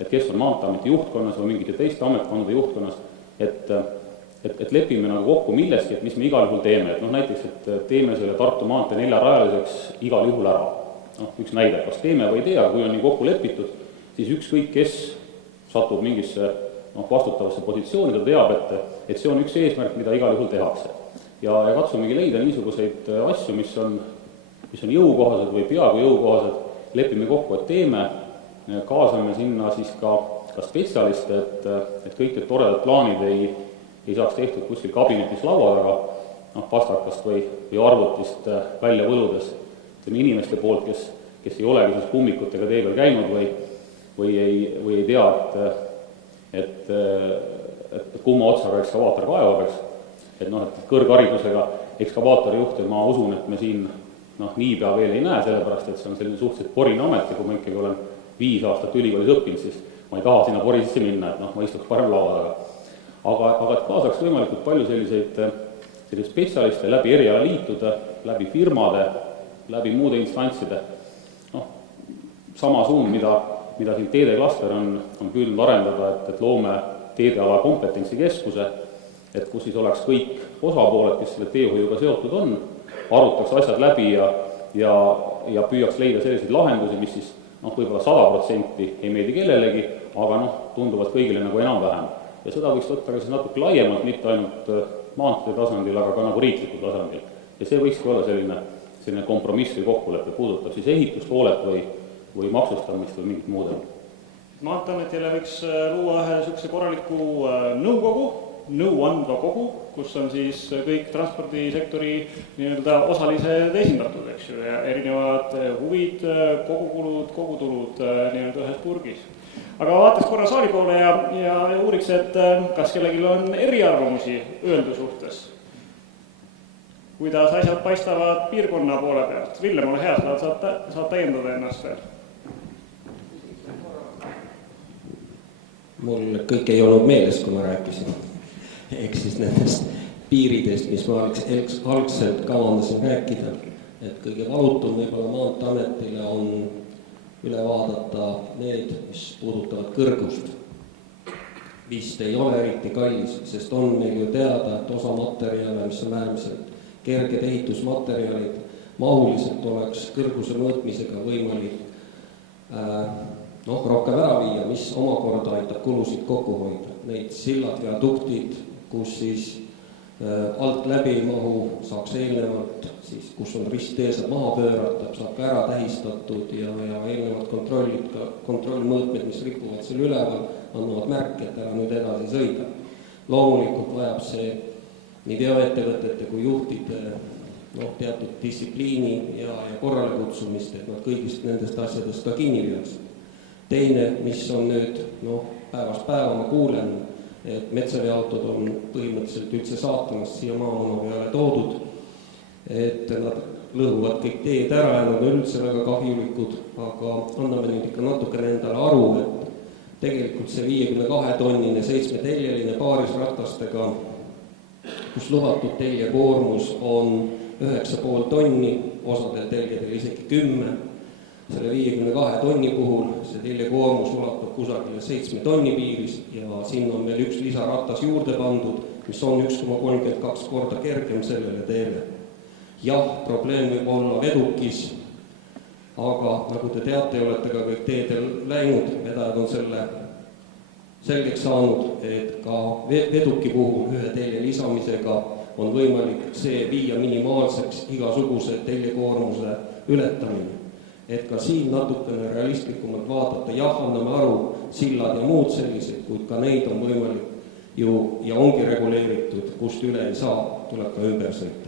et kes on Maanteeameti juhtkonnas või mingite teiste ametkondade juhtkonnas, et lepime nagu kokku millestki, et mis me igal juhul teeme. Et näiteks, et teeme selle Tartu maantee 4-rajaliseks igal juhul ära. Üks näide, kas teeme või ei tea, kui on nii kokku lepitud, siis ükskõik, kes satub mingisse vastutavasse positsiooni, ta teab, et see on üks eesmärk, mida igal juhul tehakse. Ja katsumegi leida niisuguseid asju, mis on jõukohased või peaaegu jõukohased, lepime kokku, et teeme, kaasame sinna siis ka spetsialiste, et kõik need toredad plaanid ei saaks tehtud kuskil kabinetis laua taga, pastakast või arvutist välja võludes inimeste poolt, kes ei olegi siis kummikutega tee peal käinud või ei tea, et kumma otsaga ekskavaator kaevab, eks. Et kõrgharidusega ekskavaatori juhti ma usun, et me siin niipea veel ei näe, sellepärast, et see on selline suhteliselt porine amet ja kui ma ikkagi olen 5 aastat ülikoolis õppinud, siis ma ei taha sinna pori sisse minna, et ma istuks parem laua taga. Aga et kaasaks võimalikult palju selliseid spetsialiste läbi erialaliitude, läbi firmade, läbi muude instantside. Sama suund, mida siin teedeklaster on püüdnud arendada, et loome teedeala kompetentsikeskuse, et kus siis oleks kõik osapooled, kes selle teehoiuga seotud on, arutaks asjad läbi ja püüaks leida selliseid lahendusi, mis siis võib-olla 100% ei meeldi kellelegi, aga tunduvad kõigile nagu enam-vähem. Ja seda võiks võtta ka siis natuke laiemalt, mitte ainult maanteede tasandil, aga ka nagu riiklikul tasandil. Ja see võikski olla selline kompromiss või kokkulepe, puudutab siis ehituspoolet või maksustamist või mingit muud. Maanteeametile võiks luua ühe niisuguse korraliku nõukogu, nõuandva kogu, kus on siis kõik transpordisektori nii-öelda osalised esindatud, eks ju, ja erinevad huvid, kogukulud, kogutulud nii-öelda ühes purgis. Aga vaataks korra saali poole ja uuriks, et kas kellelgi on eriarvamusi öeldu suhtes. Kuidas asjad paistavad piirkonna poole pealt? Villem, ole hea, saad täiendada ennast veel. Mul kõik ei olnud meeles, kui ma rääkisin. Ehk siis nendest piiridest, mis ma algselt kavandasin rääkida. Et kõige valutum võib-olla Maanteeametile on üle vaadata need, mis puudutavad kõrgust. Vist ei ole eriti kallis, sest on meil ju teada, et osa materjale, mis on äärmiselt kerged ehitusmaterjalid, mahuliselt oleks kõrguse mõõtmisega võimalik rohkem ära viia, mis omakorda aitab kulusid kokku hoida. Neid sillad, viaduktid, kus siis alt läbi mahu saaks eelnevalt, siis kus on risttee, saab maha pöörata, saab ka ära tähistatud ja eelnevalt kontrollmõõtmed, mis ripuvad seal üleval, annavad märke, et ära nüüd edasi sõida. Loomulikult vajab see nii veoettevõtete kui juhtide teatud distsipliini ja korrale kutsumist, et nad kõigist nendest asjadest ka kinni peaks. Teine, mis on nüüd, päevast päeva ma kuulen, et metsaveoautod on põhimõtteliselt üldse saatanast siia maamuna peale toodud, et nad lõhuvad kõik teed ära ja nad on üldse väga kahjulikud, aga anname nüüd ikka natukene endale aru, et tegelikult see 52-tonnine 7-teljeline paarisratastega, kus lubatud teljekoormus on 9,5 tonni, osadel teljedel isegi 10. Selle 52 tonni puhul see teljekoormus ulatub kusagile 7 tonni piiris ja siin on meil üks lisaratas juurde pandud, mis on 1,32 korda kergem sellele teele. Jah, probleem võib olla vedukis, aga nagu te teate, olete ka kõik teedel läinud, vedajad on selle selgeks saanud, et ka veduki puhul ühe telje lisamisega on võimalik see viia minimaalseks igasuguse teljekoormuse ületamine. Et ka siin natukene realistlikumalt vaadata, jah, anname aru, sillad ja muud sellised, kuid ka neid on võimalik ju ja ongi reguleeritud, kust üle ei saa, tuleb ka ümber sõita.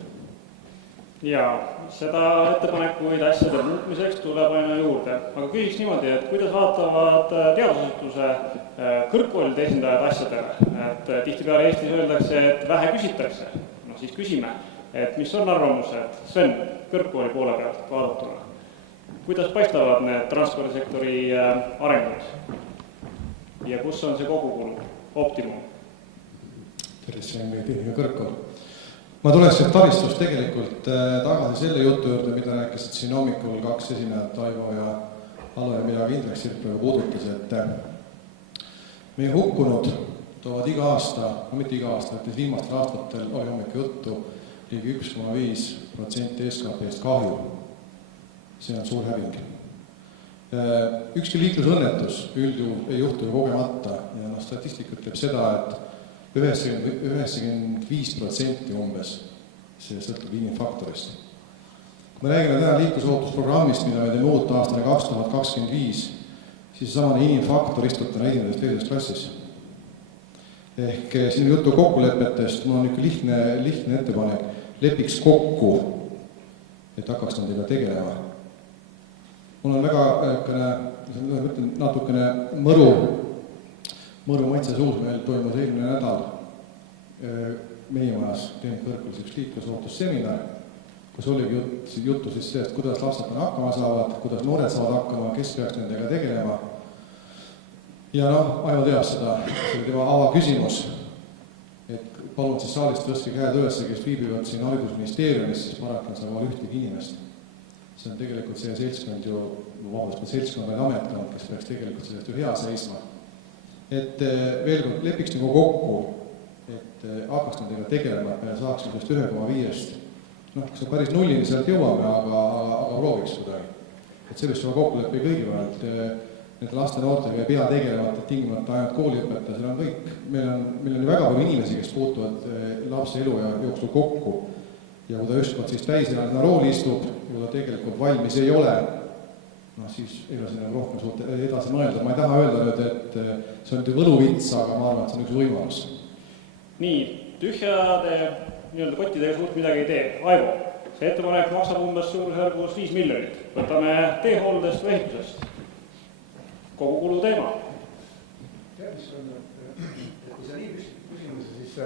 Ja seda ettepanekuid asjade muutmiseks tuleb aina juurde, aga küsiks niimoodi, et kuidas vaatavad teadusasutuse kõrgkoolide esindajad asjadele, et tihtipeale Eestis öeldakse, et vähe küsitakse, siis küsime, et mis on arvamused Sven kõrgkooli poole pealt vaadatuna? Kuidas paistavad need transpordisektori arengud ja kus on see kogukulu optimum? Tervist, see on meie tehnika kõrgkool. Ma tuleks taristust tegelikult tagasi selle jutu juurde, mida rääkisid siin hommikul kaks esinejat, Aivo ja Alo ja mida Indrek Sirpega puudutas, et meie hukkunud toovad iga aasta, mitte iga aasta, et viimastel aastatel oli hommikul juttu ligi 1,5% SKP-st kahju. See on suur häving. Ükski liiklusõnnetus üldjuhul ei juhtu kogemata ja statistika ütleb seda, et 95% umbes see sõltub inimfaktorist. Kui me räägime täna liiklusohutusprogrammist, mida me teeme uut aastane 2025, siis samane inimfaktor istutada esimesest teises klassis. Ehk siin juttu kokkulepetest, mul on ikka lihtne ettepanek, lepiks kokku, et hakkaks nendega tegelema. Mul on väga natukene mõru maitse suus, meil toimus eelmine nädal meie majas Tehnikakõrgkoolis üks liiklusohutusseminar, kus oligi juttu siis sellest, kuidas lapsed hakkama saavad, kuidas noored saavad hakkama, kes peaks nendega tegelema. Ja Aivo teab seda, see oli tema avaküsimus, et palun siis saalist tõstke käed üles, kes viibivad siin haridusministeeriumis, siis paraku on seal ühtegi inimest. See on tegelikult see seltskond ju, seltskond või ametkond, kes peaks tegelikult sellest ju hea seisma. Et veel kord lepiks nagu kokku, et hakkaks nendega tegelema, et me saaksime sellest 1,5-st. Kas on päris nullini sealt jõuame, aga prooviks kuidagi. Et sellest juba kokkuleppe kõigi vahelt. nende laste noortega ei pea tegelema tingimata ainult kooliõpetaja, seal on kõik. Meil on ju väga palju inimesi, kes puutuvad lapse elu ja jooksul kokku. Ja kui ta ükskord siis täisealisena rooli istub, kui ta tegelikult valmis ei ole, siis ei ole sinna rohkem suurt edasi mõelda. Ma ei taha öelda nüüd, et see on võluvits, aga ma arvan, et see on üks võimalus. Nii, tühjade nii-öelda kottidega suurt midagi ei tee. Aivo, see ettepanek maksab umbes suurusjärgus 5 miljonit. Võtame teehooldest või ehitusest. Kogu kulu teema. Kui sa nii küsimuse, siis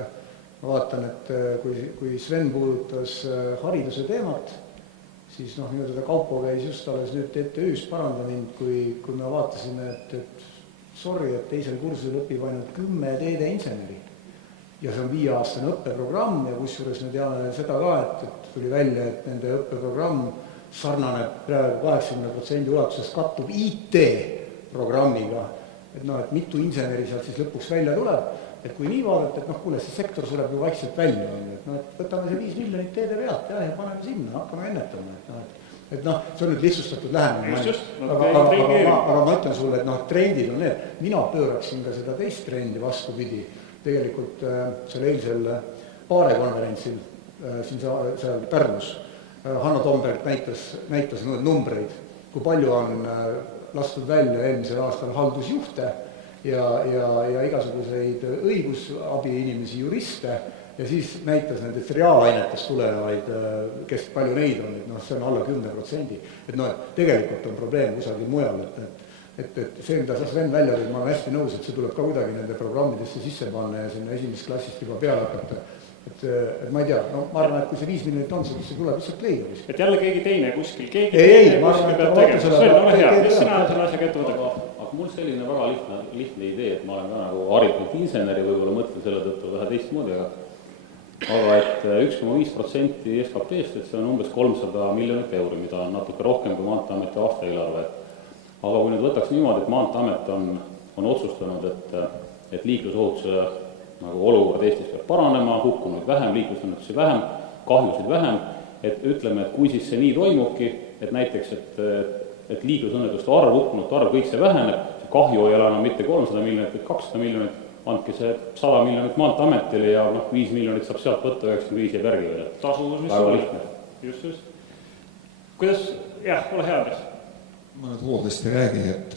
ma vaatan, et kui Sven puudutas hariduse teemat, siis nii-öelda Kaupo käis just alles nüüd TTÜ-s paranda mind, kui me vaatasime, et sorry, et teisel kursusel õpib ainult 10 teedeinseneri. Ja see on 5-aastane õppeprogramm ja kusjuures me teame seda ka, et tuli välja, et nende õppeprogramm sarnaneb praegu 80% ulatuses kattub IT-programmiga. Et mitu inseneri sealt siis lõpuks välja tuleb, et kui nii vaadata, et kuule, see sektor sureb ju vaikselt välja, et võtame see 5 miljonit teede pealt ja paneme sinna, hakkame ennetama. Et see on nüüd lihtsustatud lähenemine. Aga ma ütlen sulle, et trendid on need. Mina pööraksin ka seda teist trendi vastupidi. Tegelikult seal eilsel paarekonverentsil siin seal Pärnus Hanno Tomberg näitas numbreid, kui palju on lastud välja eelmisel aastal haldusjuhte ja igasuguseid õigusabi inimesi, juriste ja siis näitas nendest reaalainetest tulenevaid, kes palju neid on, see on alla 10%. Et tegelikult on probleem kusagil mujal, et see, mida sa Sven välja tõid, ma olen hästi nõus, et see tuleb ka kuidagi nende programmidesse sisse panna ja sinna esimest klassist juba peale hakata. Et ma ei tea, ma arvan, et kui see 5 miljonit on, siis see tuleb lihtsalt leida. Et jälle keegi teine kuskil, keegi kuskil peab tegema. Sven, ole hea, mis sina selle asjaga ette võtad? Aga mul selline väga lihtne idee, et ma olen ka nagu haritud inseneri, võib-olla mõtlen selle tõttu vähe teistmoodi, aga et 1,5% SKP-st, et see on umbes 300 miljonit euri, mida on natuke rohkem kui Maanteeameti aastaeelarve. Aga kui nüüd võtaks niimoodi, et Maanteeamet on otsustanud, et liiklusohutuse nagu olukord Eestis peab paranema, hukkunud vähem, liiklusõnnetusi vähem, kahjusid vähem, et ütleme, et kui siis see nii toimubki, et näiteks, et liiklusõnnetuste arv, hukkunute arv, kõik see väheneb, see kahju ei ole enam mitte 300 miljonit, vaid 200 miljonit, andke see 100 miljonit Maanteeametile ja 5 miljonit saab sealt võtta 95 ja pärgi veel. Tasuvus, mis väga lihtne. Just. Kuidas, ole hea, Andres? Ma nüüd hooldest ei räägi, et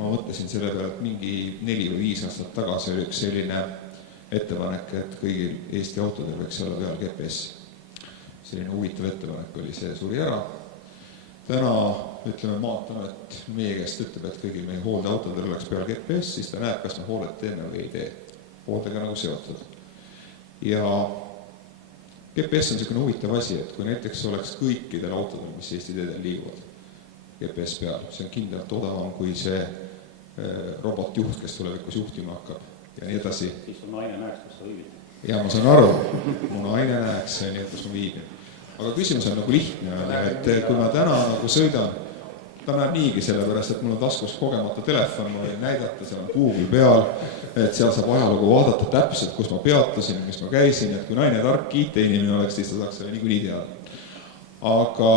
ma mõtlesin selle peale, et mingi 4 või 5 aastat tagasi oli üks selline ettepanek, et kõigil Eesti autodel võiks olla peal GPS. Selline huvitav ettepanek oli, see suri ära. Täna, ütleme, Maanteeamet meie käest ütleb, et kõigil meie hooldeautodel oleks peal GPS, siis ta näeb, kas me hoolet teeme või ei tee. Hooldega nagu seotud. Ja GPS on selline huvitav asi, et kui näiteks oleks kõikidel autodel, mis Eesti teedel liiguvad, GPS peal, see on kindlalt odavam kui see robotjuht, kes tulevikus juhtima hakkab ja nii edasi. Siis on naine näeks, kus sa viibid. Ja ma saan aru, mu naine näeks, nii et kus ma viibin. Aga küsimus on nagu lihtne, et kui ma täna nagu sõidan, ta näeb niigi sellepärast, et mul on taskus kogemata telefon, ma võin näidata, seal on Google peal, et seal saab ajalugu vaadata täpselt, kus ma peatusin, mis ma käisin, et kui naine tark IT-inimene oleks, siis ta saaks selle niikuinii teada. Aga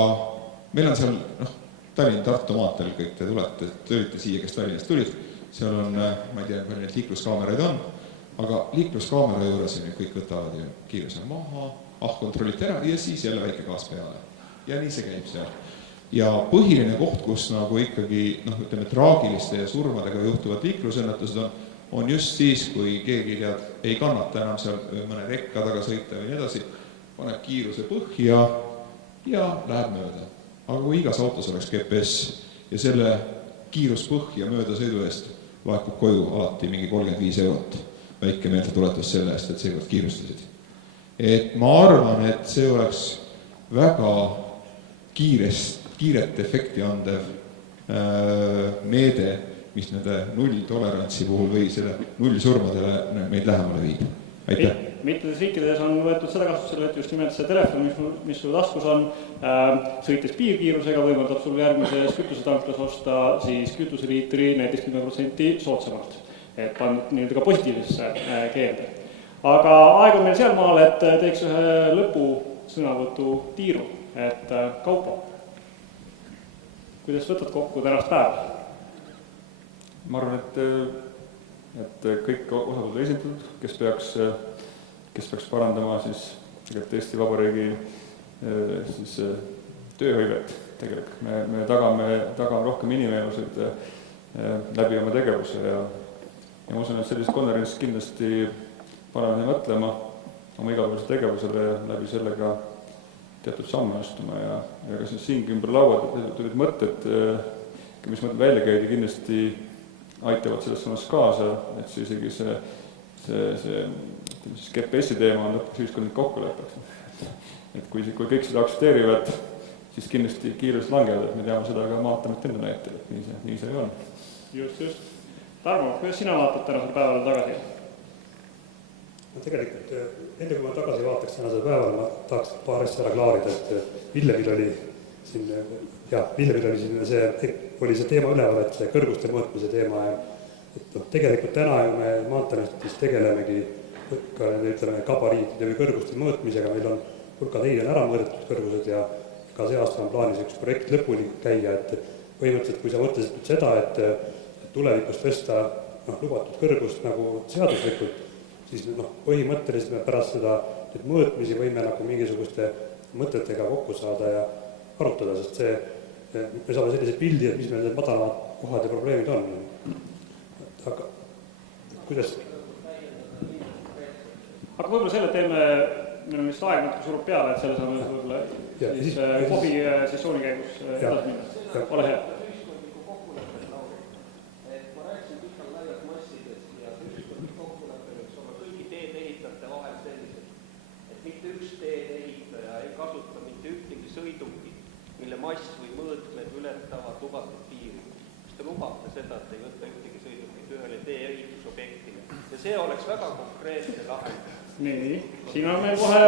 meil on seal, Tallinn-Tartu maanteel kõik te olite siia, kes Tallinnast tulid, seal on, ma ei tea, palju neid liikluskaameraid on, aga liikluskaamera juures kõik võtavad ju kiiruse maha, kontrollite ära ja siis jälle väike gaas peale. Ja nii see käib seal. Ja põhiline koht, kus nagu ikkagi, ütleme, traagiliste ja surmadega juhtuvad liiklusõnnetused on just siis, kui keegi ei kannata enam seal mõne rekka taga sõita või nii edasi, paneb kiiruse põhja ja läheb mööda. Aga kui igas autos oleks GPS ja selle kiiruspõhja möödasõidu eest laekub koju alati mingi 35 €, väike meelde tuletus selle eest, et seekord kiirustasid. Et ma arvan, et see oleks väga kiiret efekti andev meede, mis nende nulltolerantsi puhul või selle nullsurmadele meid lähemale viib. Aitäh! Mitmetes riikides on võetud seda kasutusele, et just nimelt see telefon, mis sul taskus on, sõites piirkiirusega, võimaldab sul järgmises kütusetanklas osta siis kütuseliitri näiteks 10% soodsamalt, et pannud nii-öelda ka positiivsesse keelde. Aga aeg on meil seal maal, et teeks ühe lõpusõnavõtu tiiru, et Kaupo, kuidas võtad kokku tänast päeva? ma arvan, et kõik osapooled esindatud, kes peaks parandama siis tegelikult Eesti Vabariigi siis tööhõivet tegelikult. Me tagame rohkem inimelusid läbi oma tegevuse ja ma usun, et sellised konverentsid kindlasti panevad nii mõtlema oma igapäevase tegevusele ja läbi sellega teatud samme astuma ja ka siin ümber laua tulid mõtted, mis mõtted välja käidi, kindlasti aitavad selles suunas kaasa, et see isegi see GPS-i teema on lõpuks ühiskondlik kokkuleppeks. Et kui kõik seda aktsepteerivad, siis kindlasti kiiresti langevad, et me teame seda ka Maanteeameti enda näitel, et nii see on. Just. Tarmo, kuidas sina vaatad tänasel päevale tagasi? Tegelikult, enne kui ma tagasi vaataks tänasel päeval, ma tahaks paar asja ära klaarida, et Villemil oli siin see teema üleval, et see kõrguste mõõtmise teema ja et tegelikult täna ju me Maanteeametis tegelemegi ka ütleme gabariitide või kõrguste mõõtmisega, meil on hulka teid on ära mõõdetud kõrgused ja ka see aasta on plaanis üks projekt lõpuni käia, et põhimõtteliselt kui sa mõtlesid nüüd seda, et tulevikus tõsta lubatud kõrgust nagu seaduslikult, siis põhimõtteliselt me pärast seda mõõtmisi võime nagu mingisuguste mõtetega kokku saada ja arutada, sest me saame sellised pildi, et mis meil need madalamad kohad ja probleemid on. Aga kuidas? Aga võib-olla selle teeme, meil on vist aeg natuke surub peale, et selle saame võib-olla siis hobi sessiooni käigus edasi minna. Ole hea. Mass või mõõtmed ületavad lubatud piiri. Kas te lubate seda, et ei võtta ühtegi sõidukit ühele tee-ehitusobjektile? Ja see oleks väga konkreetne lahendus. Nii, siin on meil kohe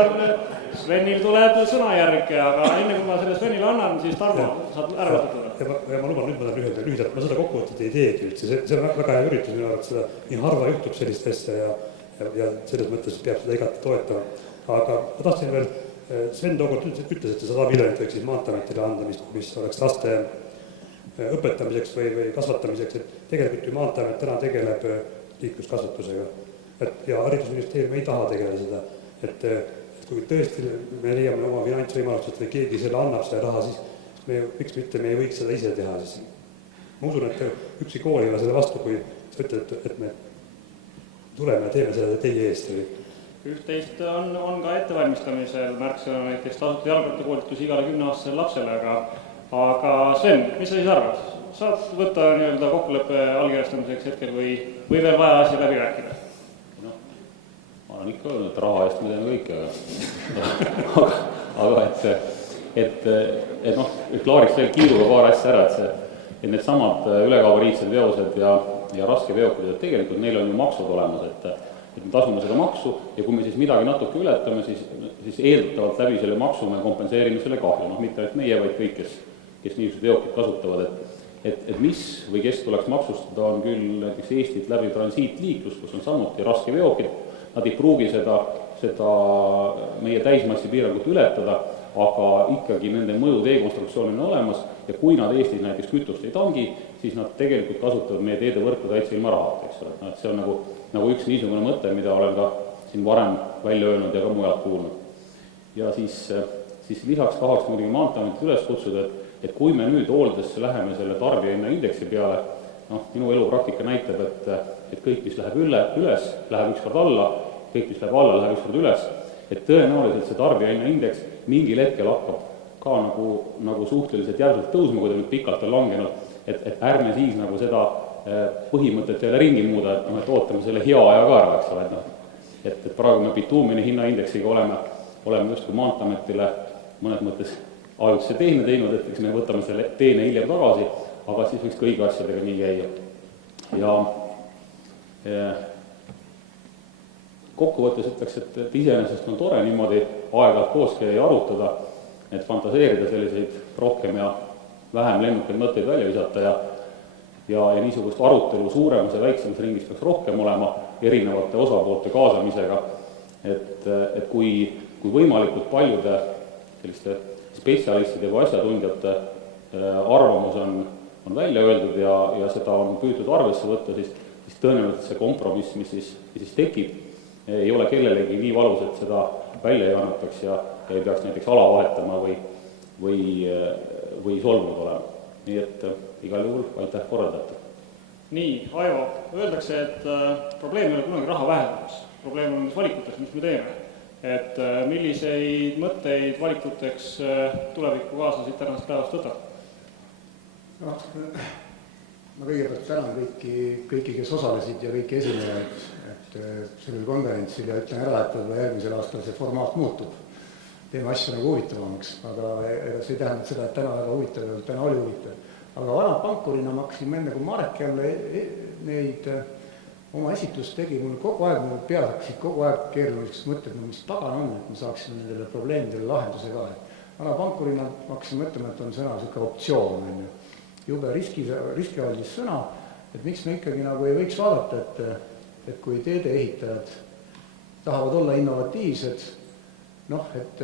Svenil tuleb sõnajärg, aga enne kui ma selle Svenile annan, siis Tarmo saad ära võtada. Ja ma luban, nüüd ma tahan lühidalt, ma seda kokkuvõtet ei teegi üldse, see on väga hea üritus minu arvates, seda nii harva juhtub sellist asja ja selles mõttes peab seda igati toetama. Aga ma tahtsin veel Sven tookord ütles, et 100 miljonit võiks siis Maanteeametile anda, mis oleks laste õpetamiseks või kasvatamiseks, et tegelikult ju Maanteeamet täna tegeleb liikluskasvatusega. Ja haridusministeerium ei taha tegeleda seda, et kui tõesti me leiame oma finantsvõimalused või keegi selle annab selle raha, siis miks mitte me ei võiks seda ise teha. Ma usun, et ükski kool ei ole selle vastu, kui sa ütled, et me tuleme ja teeme selle teie eest. Üht-teist on ka ettevalmistamisel märksõna näiteks tasuta jalgrattakoolitus igale 10-aastasele lapsele, aga Sven, mis sa siis arvad? Saad võtta kokkuleppe allkirjastamiseks hetkel või veel vaja asja läbi rääkida? Ma olen ikka öelnud, et raha eest me teeme kõike, aga klaariks veel kiiruga paar asja ära, et need samad ülekavariitsed veosed ja raske veokid, et tegelikult neil on ju maksud olemas, et me tasume seda maksu ja kui me siis midagi natuke ületame, siis eeldatavalt läbi selle maksu me kompenseerime selle kahju, mitte ainult meie, vaid kõik, kes niisugused veokid kasutavad, et mis või kes tuleks maksustada, on küll näiteks Eestit läbi transiitliiklus, kus on samuti raske veokid, nad ei pruugi seda meie täismassi piirangut ületada, aga ikkagi nende mõju dekonstruktsioon on olemas ja kui nad Eestis näiteks kütust ei tangi, siis nad tegelikult kasutavad meie teedevõrku täitsa ilma rahata, eks ole, et see on nagu üks niisugune mõte, mida olen ka siin varem välja öelnud ja ka mujalt kuulnud. Ja siis lisaks tahaks muidugi Maanteeametit üles kutsuda, et kui me nüüd hooldesse läheme selle tarbijahinnaindeksi peale, minu elupraktika näitab, et kõik, mis läheb üles, läheb ükskord alla, kõik, mis läheb alla, läheb ükskord üles, et tõenäoliselt see tarbijahinnaindeks mingil hetkel hakkab ka nagu suhteliselt järsult tõusma, kui ta nüüd pikalt on langenud, et ärme siis nagu seda põhimõtet jälle ringi muuda, et ootame selle hea aja ka ära, eks ole, et praegu me bituumini hinnaindeksiga oleme justkui Maanteeametile mõnes mõttes ajutise teene teinud, et eks me võtame selle teene hiljem tagasi, aga siis võiks kõigi asjadega nii käia. Ja kokkuvõttes ütleks, et iseenesest on tore niimoodi aeg-ajalt koos käia ja arutada, et fantaseerida selliseid rohkem ja vähem lennukeid mõtteid välja visata ja niisugust arutelu suuremas ja väiksemas ringis peaks rohkem olema erinevate osapoolte kaasamisega, et kui võimalikult paljude selliste spetsialistide või asjatundjate arvamus on on välja öeldud ja seda on püütud arvesse võtta, siis tõenäoliselt see kompromiss, mis siis tekib, ei ole kellelegi nii valus, et seda välja ei annataks ja ei peaks näiteks ala vahetama või solvunud olema. Nii et igal juhul aitäh korraldajatele. Nii, Aivo, öeldakse, et probleem ei ole kunagi raha vähendus. Probleem on valikutes, mis me teeme. Et milliseid mõtteid valikuteks tulevikku kaaslasid tänast päevast võtab? No, ma kõigepealt tänan kõiki, kes osalesid ja kõiki esinejaid, et sellel konverentsil ja ütlen ära, et järgmisel aastal see formaat muutub. Teeme asju nagu huvitavamaks, aga ega see ei tähenda seda, et täna väga huvitav ja täna oli huvitav. Aga vana pankurina ma hakkasin enne, kui Marek jälle neid oma esitlust tegi, mul kogu aeg, mul peas hakkasid kogu aeg keeruliseks mõtted, mis tagan on, et ma saaksin nendele probleemidele lahenduse ka. Vana pankurina ma hakkasin mõtlema, et on sõna selline optsioon, jube riskialdis sõna, et miks me ikkagi nagu ei võiks vaadata, et kui teede ehitajad tahavad olla innovatiivsed, noh, et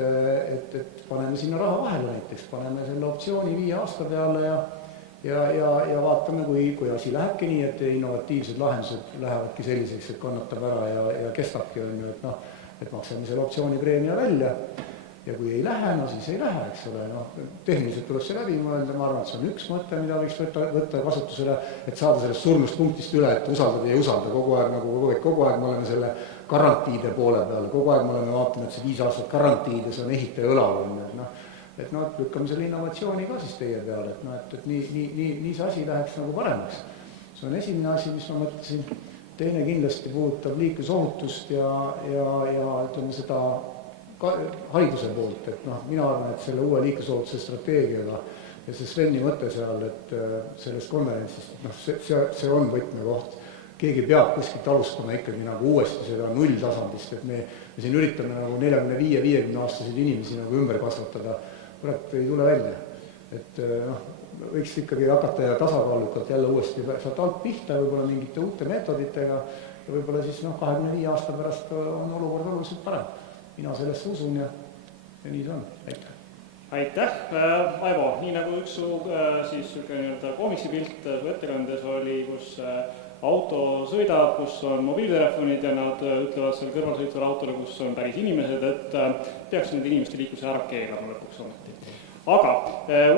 paneme sinna raha vahele näiteks, paneme selle optsiooni 5 aasta peale ja vaatame, kui asi lähebki nii, et innovatiivsed lahendused lähevadki selliseks, et kannatab ära ja kestabki, et maksame selle optsioonipreemia välja ja kui ei lähe, no siis ei lähe, eks ole, tehniliselt tuleb see läbi mõelda, ma arvan, et see on üks mõte, mida võiks võtta kasutusele, et saada sellest surnust punktist üle, et usaldada ja ei usalda kogu aeg, nagu kogu aeg me oleme selle garantiide poole peal, kogu aeg me oleme vaatama, et see 5 aastat garantiid ja see on ehitaja õlal, et lükkame selle innovatsiooni ka siis teie peale, et nii see asi läheks nagu paremaks. See on esimene asi, mis ma mõtlesin, teine kindlasti puudutab liiklusohutust ja ütleme seda hariduse poolt, et mina arvan, et selle uue liiklusohutuse strateegiaga ja see Sveni mõte seal, et sellest konverentsist, see on võtmekoht. Keegi peab kuskilt alustama ikkagi nagu uuesti seda nulltasandist, et me siin üritame nagu 45-50 aastaseid inimesi nagu ümber kasvatada, kurat ei tule välja. Et võiks ikkagi hakata ja tasakaalukalt jälle uuesti sealt alt pihta võib-olla mingite uute meetoditega ja võib-olla siis 25 aasta pärast on olukord oluliselt parem. Mina sellesse usun ja nii see on. Aitäh. Aitäh, Aivo. Nii nagu üks su koomiksipilt su ettekandes oli, kus auto sõidab, kus on mobiiltelefonid ja nad ütlevad seal kõrval sõitval autole, kus on päris inimesed, et peaks nende inimeste liikluse ära keelama lõpuks ometi. Aga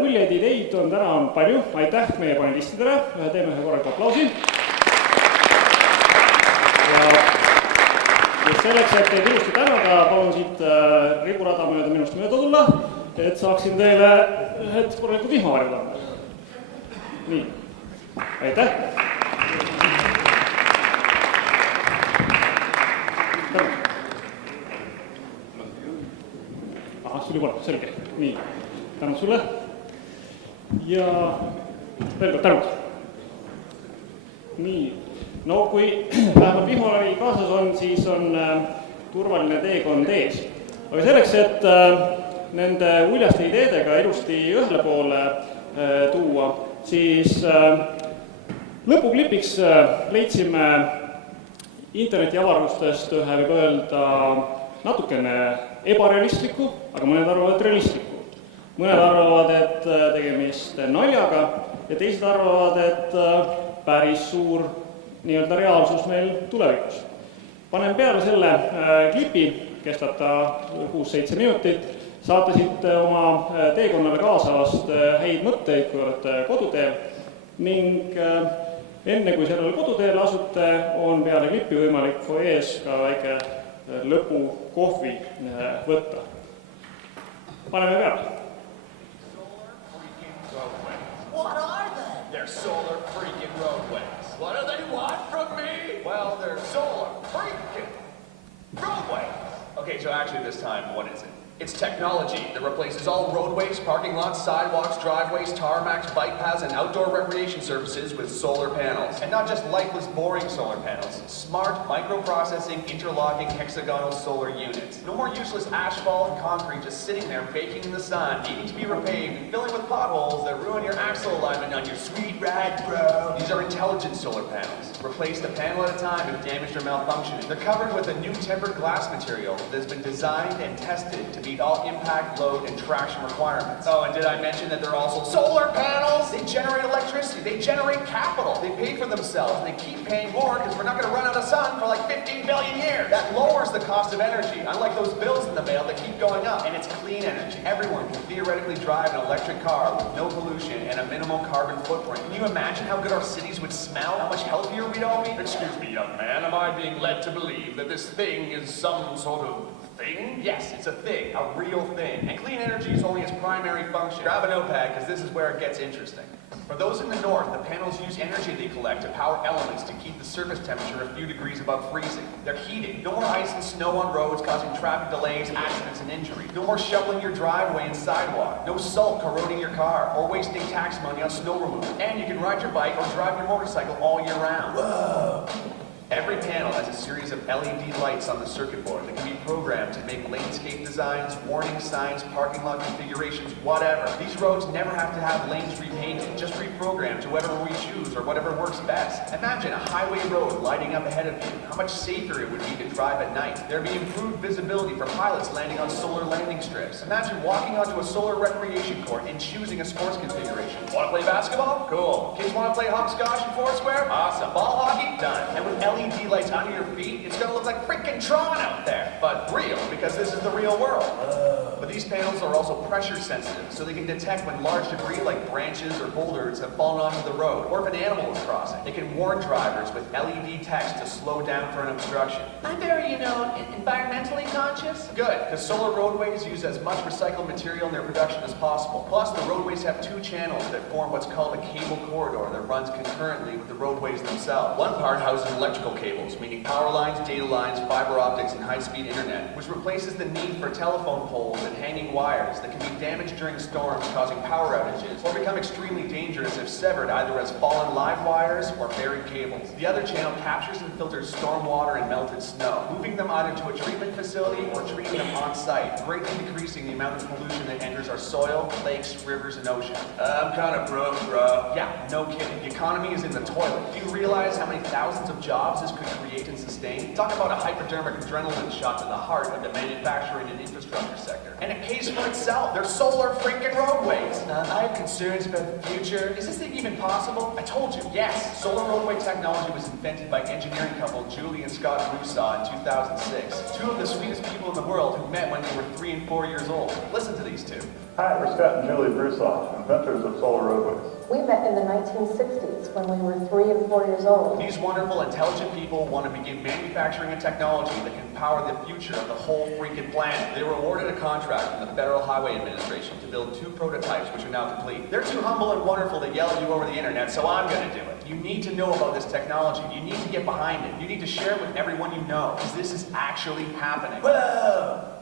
uljeid ideid on täna palju. Aitäh meie panelistidele. Teeme ühe korraga aplausi. Ja selleks, et teid ilusti tänada, palun siit riburada mööda minust mööda tulla, et saaksin teile ühed korralikud vihmavarjud anda. Nii. Aitäh. Sul juba selge. Nii, tänud sulle. Ja veel kord tänud. Nii, no kui vähemalt vihmavari kaasas on, siis on turvaline teekond ees. Aga selleks, et nende uljaste ideedega ilusti ühele poole tuua, siis lõpuklipiks leidsime interneti avarustest ühe, võib öelda, natukene ebarealistliku, aga mõned arvavad realistliku. Mõned arvavad, et tegemist naljaga ja teised arvavad, et päris suur nii-öelda reaalsus meil tulevikus. Panen peale selle klipi, kestab ta 6-7 minutit, saate siit oma teekonnale kaasavast häid mõtteid, kui olete koduteel ning enne kui sellele koduteele asute, on peale klipi võimalik foees ka väike lõpukohvi võtta. Paneme peale. What are they? They're solar freaking roadways. What do they want from me? Well, they're solar freaking roadways. Okay, so actually this time, what is it? It's technology that replaces all roadways, parking lots, sidewalks, driveways, tarmacs, bike paths, and outdoor recreation services with solar panels. And not just lifeless, boring solar panels. Smart, microprocessing, interlocking, hexagonal solar units. No more useless asphalt and concrete just sitting there baking in the sun, needing to be repaved and filling with potholes that ruin your axle alignment on your sweet ride, bro. These are intelligent solar panels. Replace the panel at a time if damaged or malfunctioning. They're covered with a new tempered glass material that has been designed and tested to meet all impact, load, and traction requirements. Oh, and did I mention that they're also solar panels? They generate electricity, they generate capital, they pay for themselves, and they keep paying more because we're not going to run out of sun for like 15 billion years. That lowers the cost of energy, unlike those bills in the mail that keep going up. And it's clean energy. Everyone can theoretically drive an electric car with no pollution and a minimal carbon footprint. Can you imagine how good our cities would smell? How much healthier we'd all be? Excuse me, young man, am I being led to believe that this thing is some sort of thing? Yes, it's a thing, a real thing. And clean energy is only its primary function. Grab a notepad, because this is where it gets interesting. For those in the north, the panels use energy they collect to power elements to keep the surface temperature a few degrees above freezing. They're heating. No more ice and snow on roads causing traffic delays, accidents, and injury. No more shoveling your driveway and sidewalk. No salt corroding your car or wasting tax money on snow removal. And you can ride your bike or drive your motorcycle all year round. Whoa! Every panel has a series of LED lights on the circuit board that can be programmed to make landscape designs, warning signs, parking lot configurations, whatever. These roads never have to have lanes repainted, just reprogrammed to whatever we choose or whatever works best. Imagine a highway road lighting up ahead of you. How much safer it would be to drive at night. There'd be improved visibility for pilots landing on solar landing strips. Imagine walking onto a solar recreation court and choosing a sports configuration. Want to play basketball? Cool. Kids want to play hopscotch and foursquare? Awesome. Ball hockey? Done. And with LED lights under your feet, it's gonna look like freaking Tron out there. But real, because this is the real world. But these panels are also pressure sensitive, so they can detect when large debris like branches or boulders have fallen onto the road, or if an animal is crossing. They can warn drivers with LED text to slow down for an obstruction. I'm very, environmentally conscious. Good, because solar roadways use as much recycled material in their production as possible. Plus, the roadways have two channels that form what's called a cable corridor that runs concurrently with the roadways themselves. One part houses electrical cables, meaning power lines, data lines, fiber optics, and high-speed internet, which replaces the need for telephone poles and hanging wires that can be damaged during storms, causing power outages, or become extremely dangerous if severed either as fallen live wires or buried cables. The other channel captures and filters storm water and melted snow, moving them either to a treatment facility or treating them on-site, greatly decreasing the amount of pollution that enters our soil, lakes, rivers, and oceans. I'm kind of broke, bro. Yeah, no kidding. The economy is in the toilet. Do you realize how many thousands of jobs this could create and sustain? Talk about a hypodermic adrenaline shot to the heart of the manufacturing and infrastructure sector. And it pays for itself. They're solar freaking roadways. I have concerns about the future. Is this thing even possible? I told you, yes. Solar roadway technology was invented by engineering couple Julie and Scott Rusaw in 2006. Two of the sweetest people in the world who met when they were 3 and 4 years old. Listen to these two. Hi, we're Scott and Julie Rusaw, inventors of solar roadways. We met in the 1960s when we were 3 and 4 years old. These wonderful, intelligent people want to begin manufacturing a technology that can power the future of the whole freaking planet. They were awarded a contract from the Federal Highway Administration to build 2 prototypes, which are now complete. They're too humble and wonderful to yell at you over the internet, so I'm going to do it. You need to know about this technology. You need to get behind it. You need to share it with everyone you know, because this is actually happening. Whoa!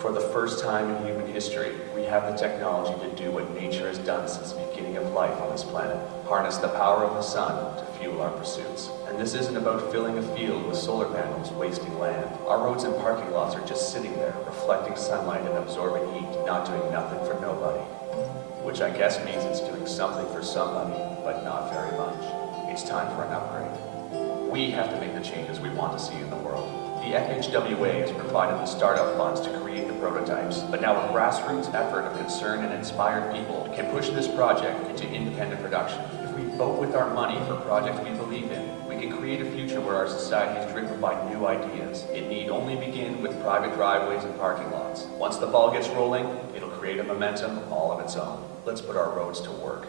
For the first time in human history, we have the technology to do what nature has done since the beginning of life on this planet. Harness the power of the sun to fuel our pursuits. And this isn't about filling a field with solar panels, wasting land. Our roads and parking lots are just sitting there, reflecting sunlight and absorbing heat, not doing nothing for nobody. Which I guess means it's doing something for somebody, but not very much. It's time for an upgrade. We have to make the changes we want to see in the world. The FHWA has provided the startup funds to create the prototypes, but now a grassroots effort of concerned and inspired people can push this project into independent production. If we vote with our money for projects we believe in, we can create a future where our society is driven by new ideas. It need only begin with private driveways and parking lots. Once the ball gets rolling, it'll create a momentum all of its own. Let's put our roads to work.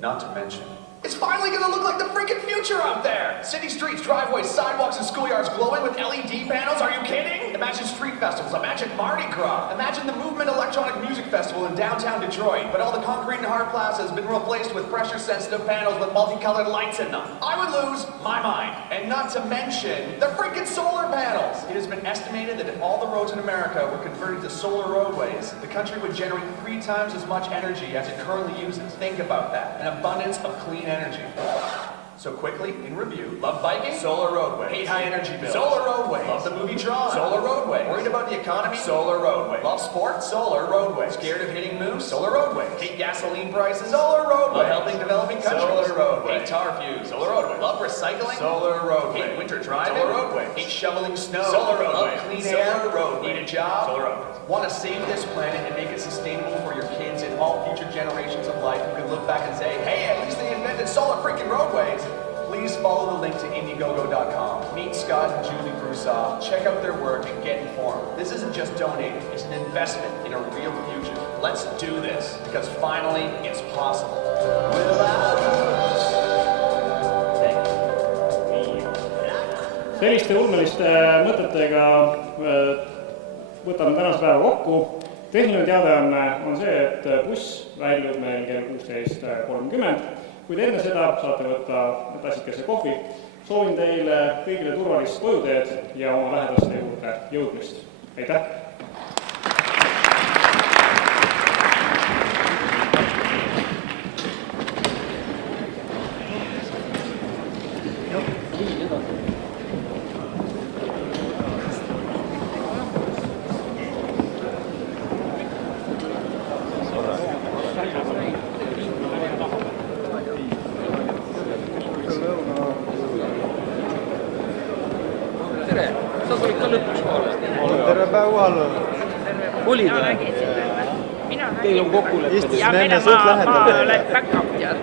Not to mention, it's finally gonna look like the freaking future out there! City streets, driveways, sidewalks, and schoolyards glowing with LED panels, are you kidding? Imagine street festivals, imagine Mardi Gras, imagine the Movement Electronic Music Festival in downtown Detroit, but all the concrete and hard plaza has been replaced with pressure-sensitive panels with multicolored lights in them. I would lose my mind. And not to mention the freaking solar panels! It has been estimated that if all the roads in America were converted to solar roadways, the country would generate 3 times as much energy as it currently uses. Think about that. An abundance of clean energy. So quickly, in review, love biking? Solar roadway. Hate high energy bills? Solar roadway. Love the movie Tron? Solar roadway. Worried about the economy? Solar roadway. Love sports? Solar roadway. Scared of hitting moose? Solar roadway. Hate gasoline prices? Solar roadway. Love helping developing countries? Solar roadway. Hate tar fuse? Solar roadway. Love cycling? Solar roadway. Hate winter driving? Solar roadway. Hate shoveling snow? Solar roadway. Love clean air? Solar roadway. Need a job? Solar roadway. Want to save this planet and make it sustainable for your kids and all future generations of life who can look back and say, hey, at least they invented solar freaking roadways? Please follow the link to Indiegogo.com. Meet Scott and Julie Broussard, check out their work, and get informed. This isn't just donating, it's an investment in a real future. Let's do this, because finally, it's possible. Selliste ulmeliste mõtetega võtame tänase päeva kokku. Tehniline teade on see, et buss väljub meil kell 16.30. Kuid enne seda saate võtta tassikese kohvi. Soovin teile kõigile turvalist kojuteed ja oma lähedaste juurde jõudmist. Aitäh! Terve päev kohal on. Olid või? Teil on kokkulepped. Ja Venemaa läks back-up tead.